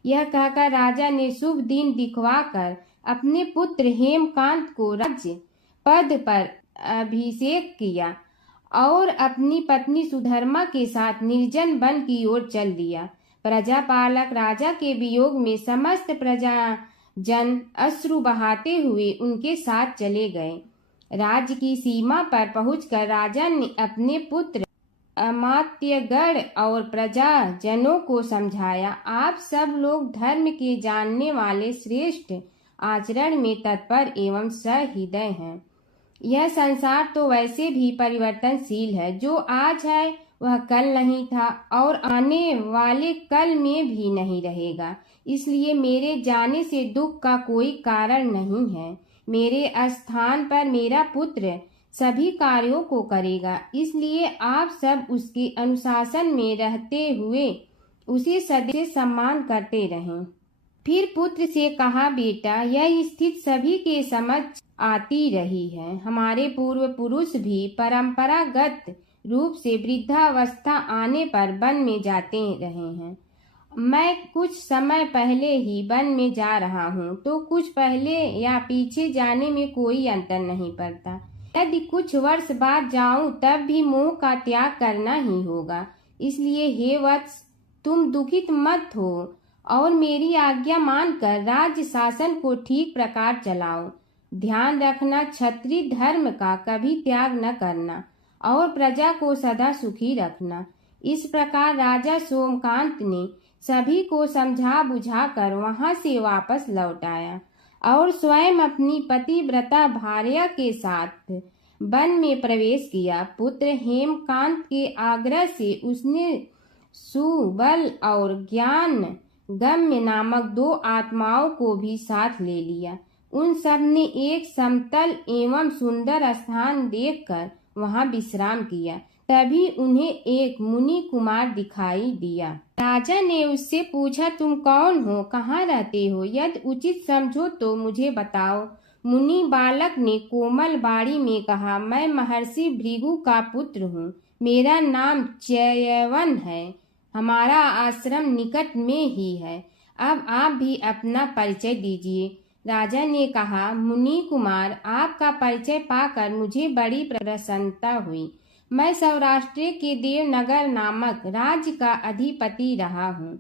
यह कहकर राजा ने शुभ दिन दिखवाकर अपने पुत्र हेमकांत को राज्य पद पर अभिषेक किया और अपनी पत्नी सुधर्मा के साथ निर्जन वन की ओर चल दिया। प्रजापालक राजा के वियोग में समस्त प्रजा जन अश्रु बहाते हुए उनके साथ चले गए। राज्य की सीमा पर पहुंचकर राजा ने अपने पुत्र अमात्यगण और प्रजा जनों को समझाया, आप सब लोग धर्म के जानने वाले, श्रेष्ठ आचरण में तत्पर एवं सहृदय हैं। यह संसार तो वैसे भी परिवर्तनशील है। जो आज है वह कल नहीं था और आने वाले कल में भी नहीं रहेगा। इसलिए मेरे जाने से दुख का कोई कारण नहीं है। मेरे स्थान पर मेरा पुत्र सभी कार्यों को करेगा। इसलिए आप सब उसके अनुशासन में रहते हुए उसे सदैव सम्मान करते रहें। फिर पुत्र से कहा, बेटा, यह स्थिति सभी के समझ आती रही है। हमारे पूर्व पुरुष भी परंपरागत रूप से वृद्धावस्था आने पर वन में जाते रहे हैं। मैं कुछ समय पहले ही वन में जा रहा हूँ, तो कुछ पहले या पीछे जाने में कोई अंतर नहीं पड़ता। यदि कुछ वर्ष बाद जाऊं तब भी मोह का त्याग करना ही होगा। इसलिए हे वत्स, तुम दुखित मत हो और मेरी आज्ञा मानकर राज्य शासन को ठीक प्रकार चलाओ। ध्यान रखना, क्षत्रिय धर्म का कभी त्याग न करना और प्रजा को सदा सुखी रखना। इस प्रकार राजा सोमकांत ने सभी को समझा बुझाकर वहां से वापस लौट आया और स्वयं अपनी पतिव्रता भार्या के साथ वन में प्रवेश किया। पुत्र हेमकांत के आग्रह से उसने सुबल और ज्ञान गम्य नामक 2 आत्माओं को भी साथ ले लिया। उन सब ने एक समतल एवं सुंदर स्थान देखकर वहां विश्राम किया। तभी उन्हें एक मुनि कुमार दिखाई दिया। राजा ने उससे पूछा, तुम कौन हो, कहाँ रहते हो? यदि उचित समझो तो मुझे बताओ। मुनि बालक ने कोमल बाणी में कहा, मैं महर्षि भृगु का पुत्र हूँ। मेरा नाम च्यवन है। हमारा आश्रम निकट में ही है। अब आप भी अपना परिचय दीजिए। राजा ने कहा, मुनि कुमार, आपका परिचय पाकर मुझे बड़ी प्रसन्नता हुई। मैं सौराष्ट्र के देवनगर नामक राज्य का अधिपति रहा हूँ।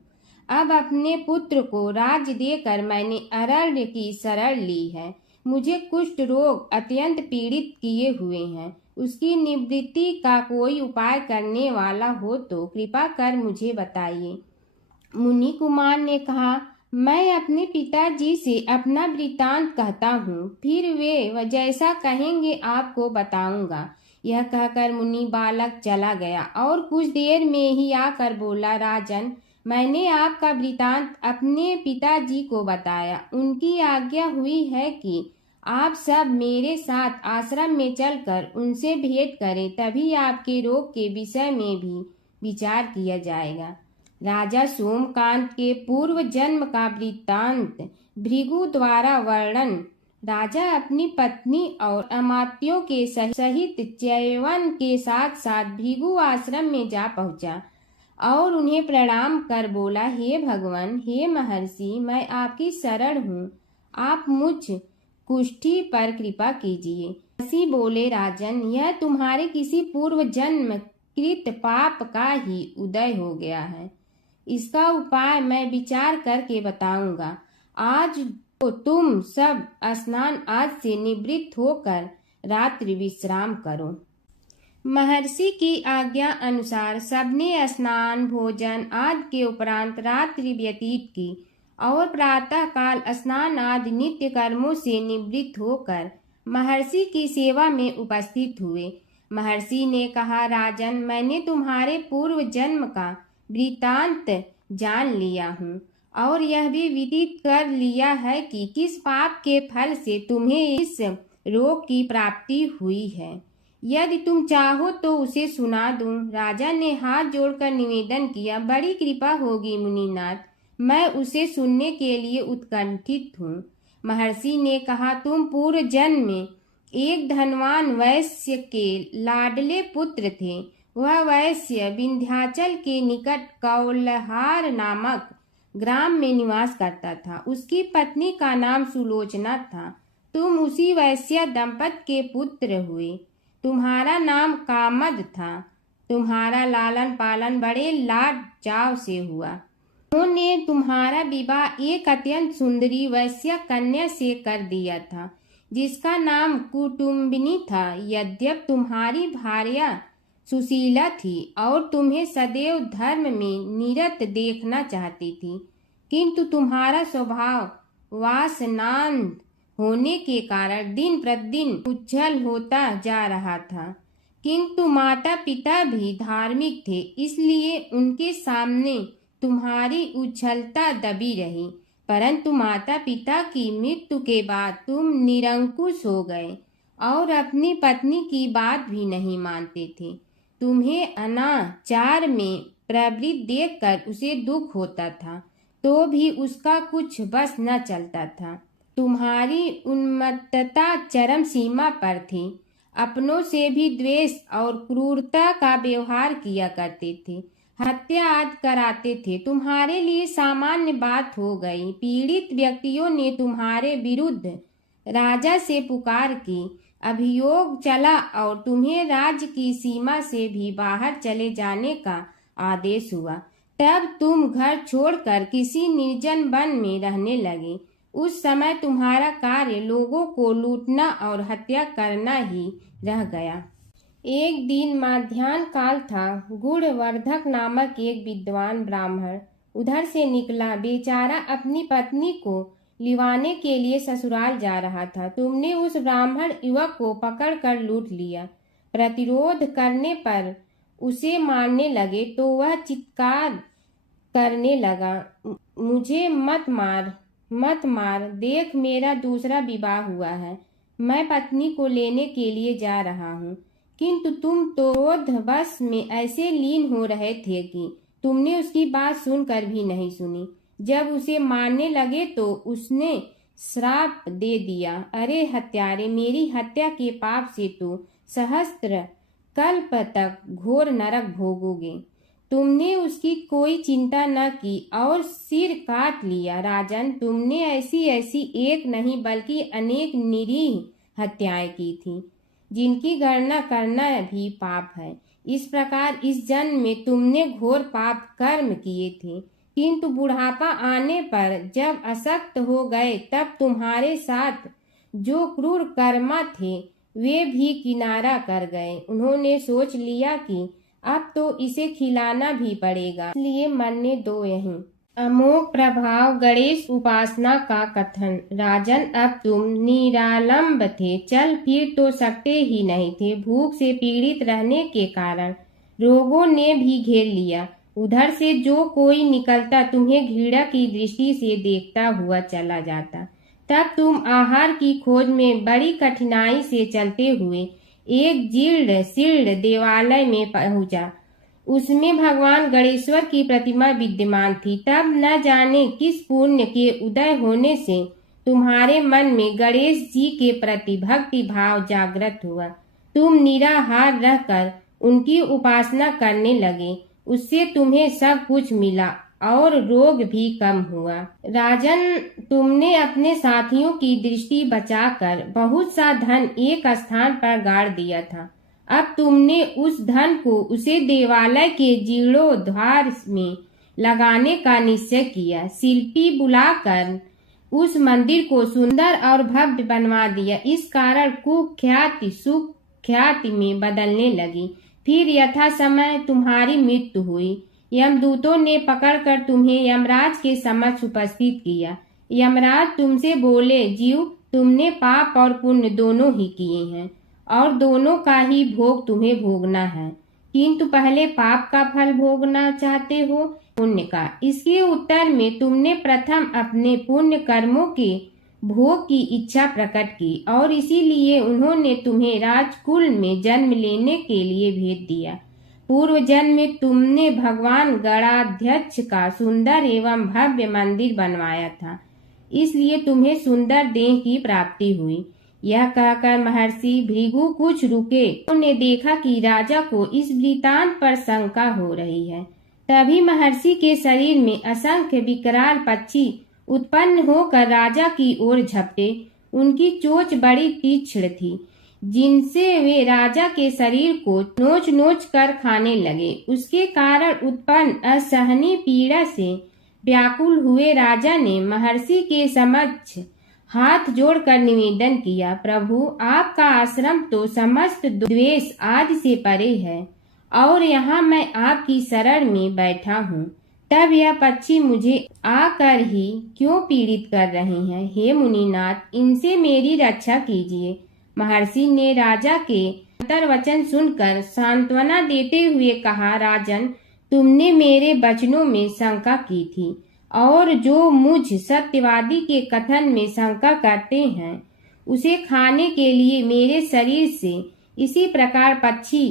अब अपने पुत्र को राज्य देकर मैंने अरण्य की शरण ली है। मुझे कुष्ठ रोग अत्यंत पीड़ित किए हुए हैं। उसकी निवृत्ति का कोई उपाय करने वाला हो तो कृपा कर मुझे बताइए। मुनि कुमार ने कहा, मैं अपने पिताजी से अपना वृतांत कहता हूँ, फिर वे जैसा कहेंगे आपको बताऊंगा। यह कहकर मुनि बालक चला गया और कुछ देर में ही आकर बोला, राजन, मैंने आपका वृतांत अपने पिताजी को बताया। उनकी आज्ञा हुई है कि आप सब मेरे साथ आश्रम में चलकर उनसे भेंट करें, तभी आपके रोग के विषय में भी विचार किया जाएगा। राजा सोमकांत के पूर्व जन्म का वृत्तांत भृगु द्वारा वर्णन। राजा अपनी पत्नी और अमात्यों के सहित च्यवन के साथ साथ भृगु आश्रम में जा पहुंचा और उन्हें प्रणाम कर बोला, हे भगवान, हे महर्षि, मैं आपकी शरण हूँ, आप मुझ कुष्ठी पर कृपा कीजिए। महर्षि बोले, राजन, यह तुम्हारे किसी पूर्व जन्म कृत पाप का ही उदय हो गया है। इसका उपाय मैं विचार करके बताऊंगा। आज तो तुम सब स्नान आदि से निवृत्त होकर रात्रि विश्राम करो। महर्षि की आज्ञा अनुसार सबने स्नान भोजन आदि के उपरांत रात्रि व्यतीत की और प्रातः काल स्नान आदि नित्य कर्मों से निवृत्त होकर महर्षि की सेवा में उपस्थित हुए। महर्षि ने कहा, राजन, मैंने तुम्हारे पूर्व जन्म का वृतांत जान लिया हूँ और यह भी विदित कर लिया है कि किस पाप के फल से तुम्हें इस रोग की प्राप्ति हुई है। यदि तुम चाहो तो उसे सुना दूं। राजा ने हाथ जोड़कर निवेदन किया, बड़ी कृपा होगी मुनिनाथ, मैं उसे सुनने के लिए उत्कंठित हूँ। महर्षि ने कहा, तुम पूर्व जन्म में एक धनवान वैश्य के लाडले पुत्र थे। वह वैश्य विंध्याचल के निकट कौलहार नामक ग्राम में निवास करता था। उसकी पत्नी का नाम सुलोचना था। तुम उसी वैश्य दंपत के पुत्र हुए। तुम्हारा नाम कामद था। तुम्हारा लालन पालन बड़े लाड चाव से हुआ। उन्होंने तुम्हारा विवाह एक अत्यंत सुंदरी वैश्य कन्या से कर दिया था, जिसका नाम कुटुम्बिनी था। यद्यप तुम्हारी भार्या सुशीला थी और तुम्हें सदैव धर्म में निरत देखना चाहती थी, किंतु तुम्हारा स्वभाव वासनांध होने के कारण दिन प्रतिदिन उज्जवल होता जा रहा था। किंतु माता पिता भी धार्मिक थे, इसलिए उनके सामने तुम्हारी उज्ज्वलता दबी रही। परंतु माता पिता की मृत्यु के बाद तुम निरंकुश हो गए और अपनी पत्नी की बात भी नहीं मानते थे। तुम्हें अनाचार में प्रवृत्त देखकर उसे दुख होता था, तो भी उसका कुछ बस न चलता था। तुम्हारी उन्मत्तता चरम सीमा पर थी। अपनों से भी द्वेष और क्रूरता का व्यवहार किया करते थे। हत्या आदि कराते थे। तुम्हारे लिए सामान्य बात हो गई। पीड़ित व्यक्तियों ने तुम्हारे विरुद्ध राजा से पुकार की। अभियोग चला और तुम्हें राज्य की सीमा से भी बाहर चले जाने का आदेश हुआ। तब तुम घर छोड़कर किसी निर्जन वन में रहने लगे। उस समय तुम्हारा कार्य लोगों को लूटना और हत्या करना ही रह गया। एक दिन माध्याह्न काल था। गुणवर्धक नामक एक विद्वान ब्राह्मण उधर से निकला। बेचारा अपनी पत्नी को लिवाने के लिए ससुराल जा रहा था। तुमने उस ब्राह्मण युवक को पकड़कर लूट लिया। प्रतिरोध करने पर उसे मारने लगे तो वह चित्कार करने लगा, मुझे मत मार, मत मार, देख मेरा दूसरा विवाह हुआ है। मैं पत्नी को लेने के लिए जा रहा हूँ। किंतु तुम तो क्रोधवश में ऐसे लीन हो रहे थे कि तुमने उसकी बात सुनकर भी नहीं सुनी। जब उसे मारने लगे तो उसने श्राप दे दिया, अरे हत्यारे, मेरी हत्या के पाप से तो सहस्त्र कल्प तक घोर नरक भोगोगे। तुमने उसकी कोई चिंता न की और सिर काट लिया। राजन, तुमने ऐसी एक नहीं बल्कि अनेक निरीह हत्याएं की थी, जिनकी गणना करना भी पाप है। इस प्रकार इस जन्म में तुमने घोर पाप कर्म किए थे, किंतु बुढ़ापा आने पर जब अशक्त हो गए तब तुम्हारे साथ जो क्रूर कर्मा थे वे भी किनारा कर गए। उन्होंने सोच लिया कि अब तो इसे खिलाना भी पड़ेगा, इसलिए मरने दो यहीं। अमोघ प्रभाव गणेश उपासना का कथन। राजन, अब तुम निरालंब थे, चल फिर तो सकते ही नहीं थे। भूख से पीड़ित रहने के कारण रोगों ने भी घेर लिया। उधर से जो कोई निकलता तुम्हें घृणा की दृष्टि से देखता हुआ चला जाता। तब तुम आहार की खोज में बड़ी कठिनाई से चलते हुए एक जीर्ण शीर्ण देवालय में पहुंचा। उसमें भगवान गणेश्वर की प्रतिमा विद्यमान थी। तब न जाने किस पुण्य के उदय होने से तुम्हारे मन में गणेश जी के प्रति भक्ति भाव जागृत हुआ। तुम निराहार रहकर उनकी उपासना करने लगे। उससे तुम्हें सब कुछ मिला और रोग भी कम हुआ। राजन, तुमने अपने साथियों की दृष्टि बचाकर बहुत सा धन एक स्थान पर गाड़ दिया था। अब तुमने उस धन को उसे देवालय के जीर्णोद्धार में लगाने का निश्चय किया। शिल्पी बुलाकर उस मंदिर को सुंदर और भव्य बनवा दिया। इस कारण कुख्याति सुख्याति में बदलने लगी। फिर यथा समय तुम्हारी मृत्यु हुई। यमदूतों ने पकड़कर तुम्हें यमराज के समक्ष उपस्थित किया। यमराज तुमसे बोले, जीव, तुमने पाप और पुण्य दोनों ही किए हैं और दोनों का ही भोग तुम्हें भोगना है, किंतु पहले पाप का फल भोगना चाहते हो पुण्य का। इसके उत्तर में तुमने प्रथम अपने पुण्य कर्मों के भोग की इच्छा प्रकट की और इसीलिए उन्होंने तुम्हें राजकुल में जन्म लेने के लिए भेज दिया। पूर्व जन्म में तुमने भगवान गणाध्यक्ष का सुंदर एवं भव्य मंदिर बनवाया था, इसलिए तुम्हें सुंदर देह की प्राप्ति हुई। यह कहकर महर्षि भृगु कुछ रुके। उन्होंने देखा कि राजा को इस वृतांत पर शंका हो रही है। तभी महर्षि के शरीर में असंख्य विकराल पक्षी उत्पन्न होकर राजा की ओर झपटे। उनकी चोंच बड़ी तीक्ष्ण थी, जिनसे वे राजा के शरीर को नोच नोच कर खाने लगे। उसके कारण उत्पन्न असहनीय पीड़ा से व्याकुल हुए राजा ने महर्षि के समक्ष हाथ जोड़कर निवेदन किया, प्रभु, आपका आश्रम तो समस्त द्वेष आदि से परे है और यहाँ मैं आपकी शरण में बैठा हूँ। तब यह पक्षी मुझे आकर ही क्यों पीड़ित कर रहे हैं? हे मुनिनाथ, इनसे मेरी रक्षा कीजिए। महर्षि ने राजा के अंतर्वचन सुनकर सांत्वना देते हुए कहा, राजन, तुमने मेरे वचनों में शंका की थी और जो मुझ सत्यवादी के कथन में शंका करते हैं, उसे खाने के लिए मेरे शरीर से इसी प्रकार पक्षी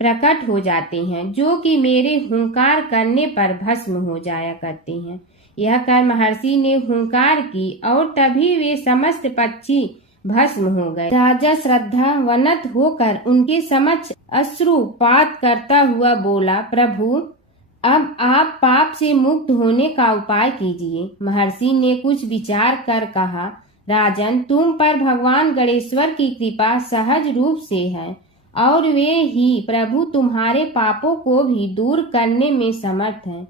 प्रकट हो जाते हैं, जो कि मेरे हुंकार करने पर भस्म हो जाया करते हैं। यह कर महर्षि ने हुंकार की और तभी वे समस्त पक्षी भस्म हो गए। राजा श्रद्धावनत होकर उनके समक्ष अश्रुपात करता हुआ बोला, प्रभु, अब आप पाप से मुक्त होने का उपाय कीजिए। महर्षि ने कुछ विचार कर कहा, राजन, तुम पर भगवान गणेश्वर की कृपा सहज रूप से है और वे ही प्रभु तुम्हारे पापों को भी दूर करने में समर्थ हैं।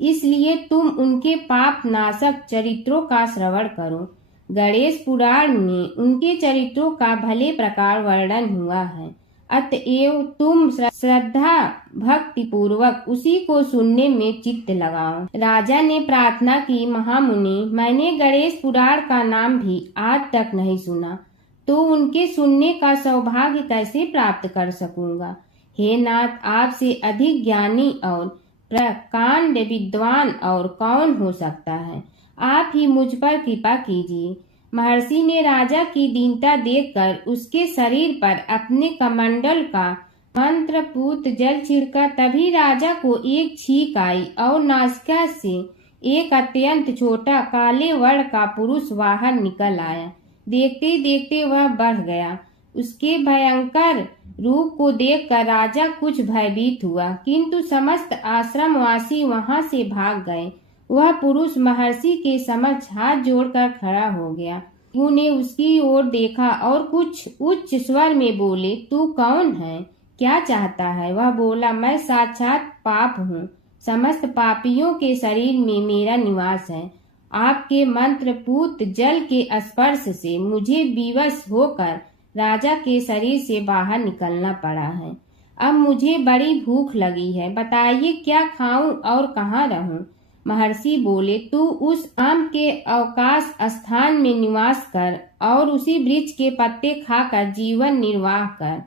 इसलिए तुम उनके पाप नाशक चरित्रों का श्रवण करो। गणेश पुराण में उनके चरित्रों का भले प्रकार वर्णन हुआ है, अतएव तुम श्रद्धा भक्ति पूर्वक उसी को सुनने में चित्त लगाओ। राजा ने प्रार्थना की, महामुनि, मैंने गणेश पुराण का नाम भी आज तक नहीं सुना, तो उनके सुनने का सौभाग्य कैसे प्राप्त कर सकूंगा? हे नाथ, आपसे अधिक ज्ञानी और प्रकांड विद्वान और कौन हो सकता है? आप ही मुझ पर कृपा कीजिए। महर्षि ने राजा की दीनता देखकर उसके शरीर पर अपने कमंडल का मंत्रपूत जल छिड़का। तभी राजा को एक छींक आई और नासिका से एक अत्यंत छोटा काले वर्ण का पुरुष बाहर निकल आया। देखते देखते वह बढ़ गया। उसके भयंकर रूप को देखकर राजा कुछ भयभीत हुआ, किंतु समस्त आश्रमवासी वहां से भाग गए। वह पुरुष महर्षि के समक्ष हाथ जोड़कर खड़ा हो गया। उन्हें उसकी ओर देखा और कुछ उच्च स्वर में बोले, तू कौन है? क्या चाहता है? वह बोला, मैं साक्षात पाप हूँ। समस्त पापियों के शरीर में मेरा निवास है। आपके मंत्रपूत जल के स्पर्श से मुझे विवश होकर राजा के शरीर से बाहर निकलना पड़ा है। अब मुझे बड़ी भूख लगी है, बताइए क्या खाऊं और कहाँ रहूं? महर्षि बोले, तू उस आम के अवकाश स्थान में निवास कर और उसी वृक्ष के पत्ते खाकर जीवन निर्वाह कर।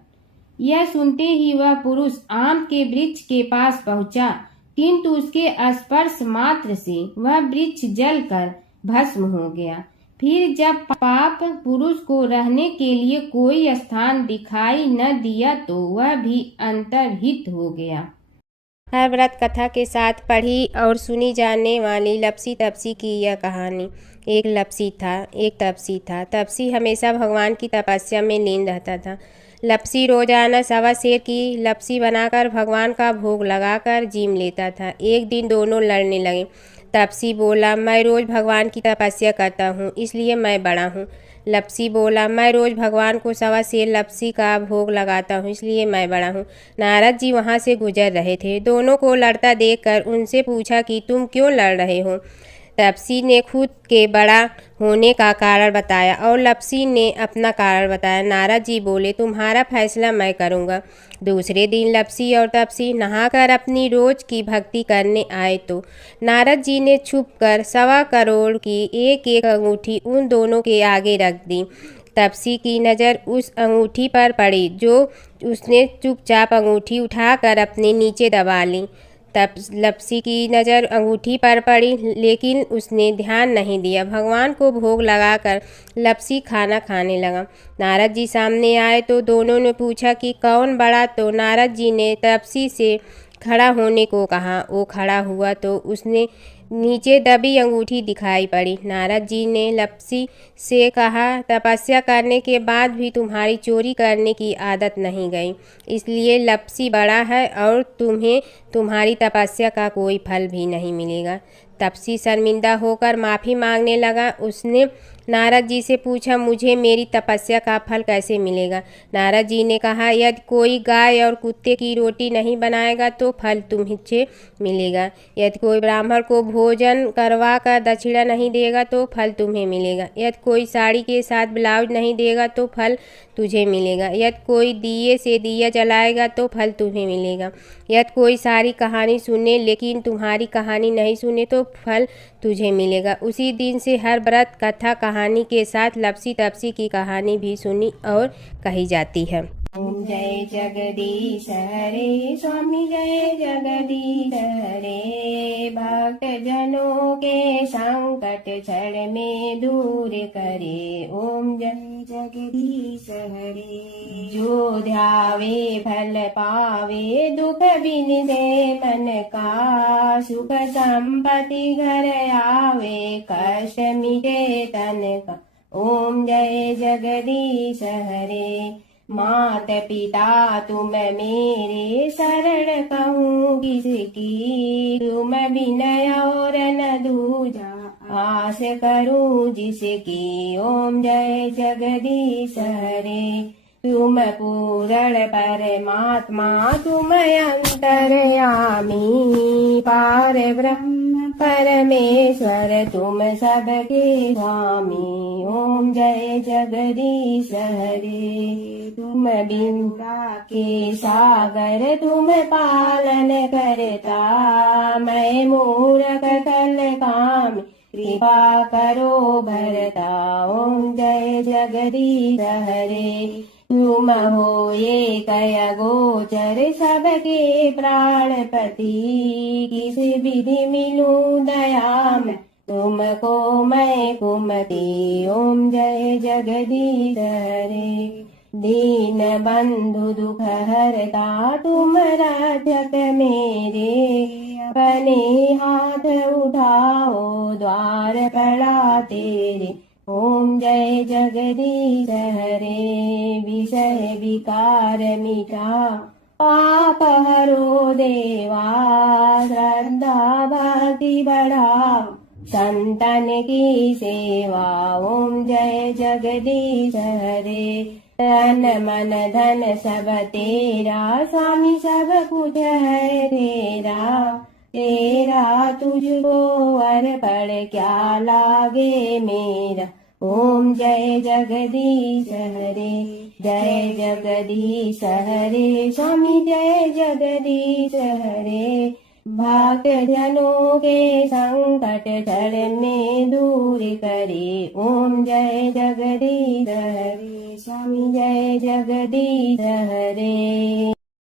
यह सुनते ही वह पुरुष आम के वृक्ष के पास पहुंचा, किंतु उसके स्पर्श मात्र से वह वृक्ष जलकर भस्म हो गया। फिर जब पाप पुरुष को रहने के लिए कोई स्थान दिखाई न दिया तो वह भी अंतर्हित हो गया। हर व्रत कथा के साथ पढ़ी और सुनी जाने वाली लपसी तपसी की यह कहानी। एक लपसी था, एक तपसी था। तपसी हमेशा भगवान की तपस्या में लीन रहता था। लपसी रोजाना सवा सेर की लपसी बनाकर भगवान का भोग लगाकर जीम लेता था। एक दिन दोनों लड़ने लगे। तपसी बोला, मैं रोज़ भगवान की तपस्या करता हूँ, इसलिए मैं बड़ा हूँ। लपसी बोला, मैं रोज़ भगवान को सवा सेर लपसी का भोग लगाता हूँ, इसलिए मैं बड़ा हूँ। नारद जी वहाँ से गुजर रहे थे। दोनों को लड़ता देखकर उनसे पूछा कि तुम क्यों लड़ रहे हो। तपसी ने खुद के बड़ा होने का कारण बताया और लपसी ने अपना कारण बताया। नारद जी बोले, तुम्हारा फैसला मैं करूँगा। दूसरे दिन लपसी और तपसी नहाकर अपनी रोज की भक्ति करने आए तो नारद जी ने छुपकर 1.25 करोड़ की एक एक अंगूठी उन दोनों के आगे रख दी। तपसी की नज़र उस अंगूठी पर पड़ी जो उसने चुपचाप अंगूठी उठाकर अपने नीचे दबा ली। तब लपसी की नज़र अंगूठी पर पड़ी, लेकिन उसने ध्यान नहीं दिया। भगवान को भोग लगाकर लपसी खाना खाने लगा। नारद जी सामने आए तो दोनों ने पूछा कि कौन बड़ा, तो नारद जी ने तपसी से खड़ा होने को कहा। वो खड़ा हुआ तो उसने नीचे दबी अंगूठी दिखाई पड़ी। नारद जी ने लपसी से कहा, तपस्या करने के बाद भी तुम्हारी चोरी करने की आदत नहीं गई, इसलिए लपसी बड़ा है और तुम्हें तुम्हारी तपस्या का कोई फल भी नहीं मिलेगा। तपसी शर्मिंदा होकर माफ़ी मांगने लगा। उसने नारद जी से पूछा, मुझे मेरी तपस्या का फल कैसे मिलेगा। नारद जी ने कहा, यदि कोई गाय और कुत्ते की रोटी नहीं बनाएगा तो फल तुम्हें मिलेगा। यदि कोई ब्राह्मण को भोजन करवा कर दक्षिणा नहीं देगा तो फल तुम्हें मिलेगा। यदि कोई साड़ी के साथ ब्लाउज नहीं देगा तो फल तुझे मिलेगा। यदि कोई दिए से दिया जलाएगा तो फल तुम्हें मिलेगा। यदि कोई सारी कहानी सुने लेकिन तुम्हारी कहानी नहीं सुने तो फल तुझे मिलेगा। उसी दिन से हर व्रत कथा कहानी के साथ लपसी तपसी की कहानी भी सुनी और कही जाती है। ओम जय जगदीश हरे स्वामी, जय जगदीश हरे। भक्त जनों के संकट क्षण में दूर करे। ओम जय जगदीश हरे। जो ध्यावे फल पावे, दुख बिन दे मन का। सुख संपत्ति घर आवे, कष्ट मिटे तन का। ओम जय जगदीश हरे। मात पिता तुम मेरे, शरण कहूँ किसकी। तुम विनय और न दूजा, आस करूँ जिसकी। ओम जय जगदीश हरे। तुम पूर्ण परमात्मा, तुम अंतर्यामी। पार ब्रह्म परमेश्वर, तुम सबके स्वामी। ओम जय जगदीश हरे। तुम बिंदा के सागर, तुम पालन करता। मैं मूरख कल काम, कृपा करो भरता। ओम जय जगदीश हरे। तुम हो एक गोचर, सबके प्राणपति। किस विधि मिलूं दया में, तुमको मैं कुमति। ओम जय जगदीश हरे। दीन बंधु दुख हरता, तुम रक्षक मेरे। अपने हाथ उठाओ, द्वार पड़ा तेरे। ओम जय जगदीश हरे। विषय विकार मिटा, पाप हरो देवा। श्रद्धा भक्ति बढ़ाओ, संतन की सेवा। ओम जय जगदीश हरे। तन मन धन सब तेरा, स्वामी सब कुछ है तेरा। तेरा तुझको अर्पण क्या लागे मेरा। ओम जय जगदीश हरे। जय जगदीश हरे। स्वामी जय जगदीश हरे। भक्त जनों के संकट टलने दूर करे। ओम जय जगदीश हरे, स्वामी जय जगदीश हरे।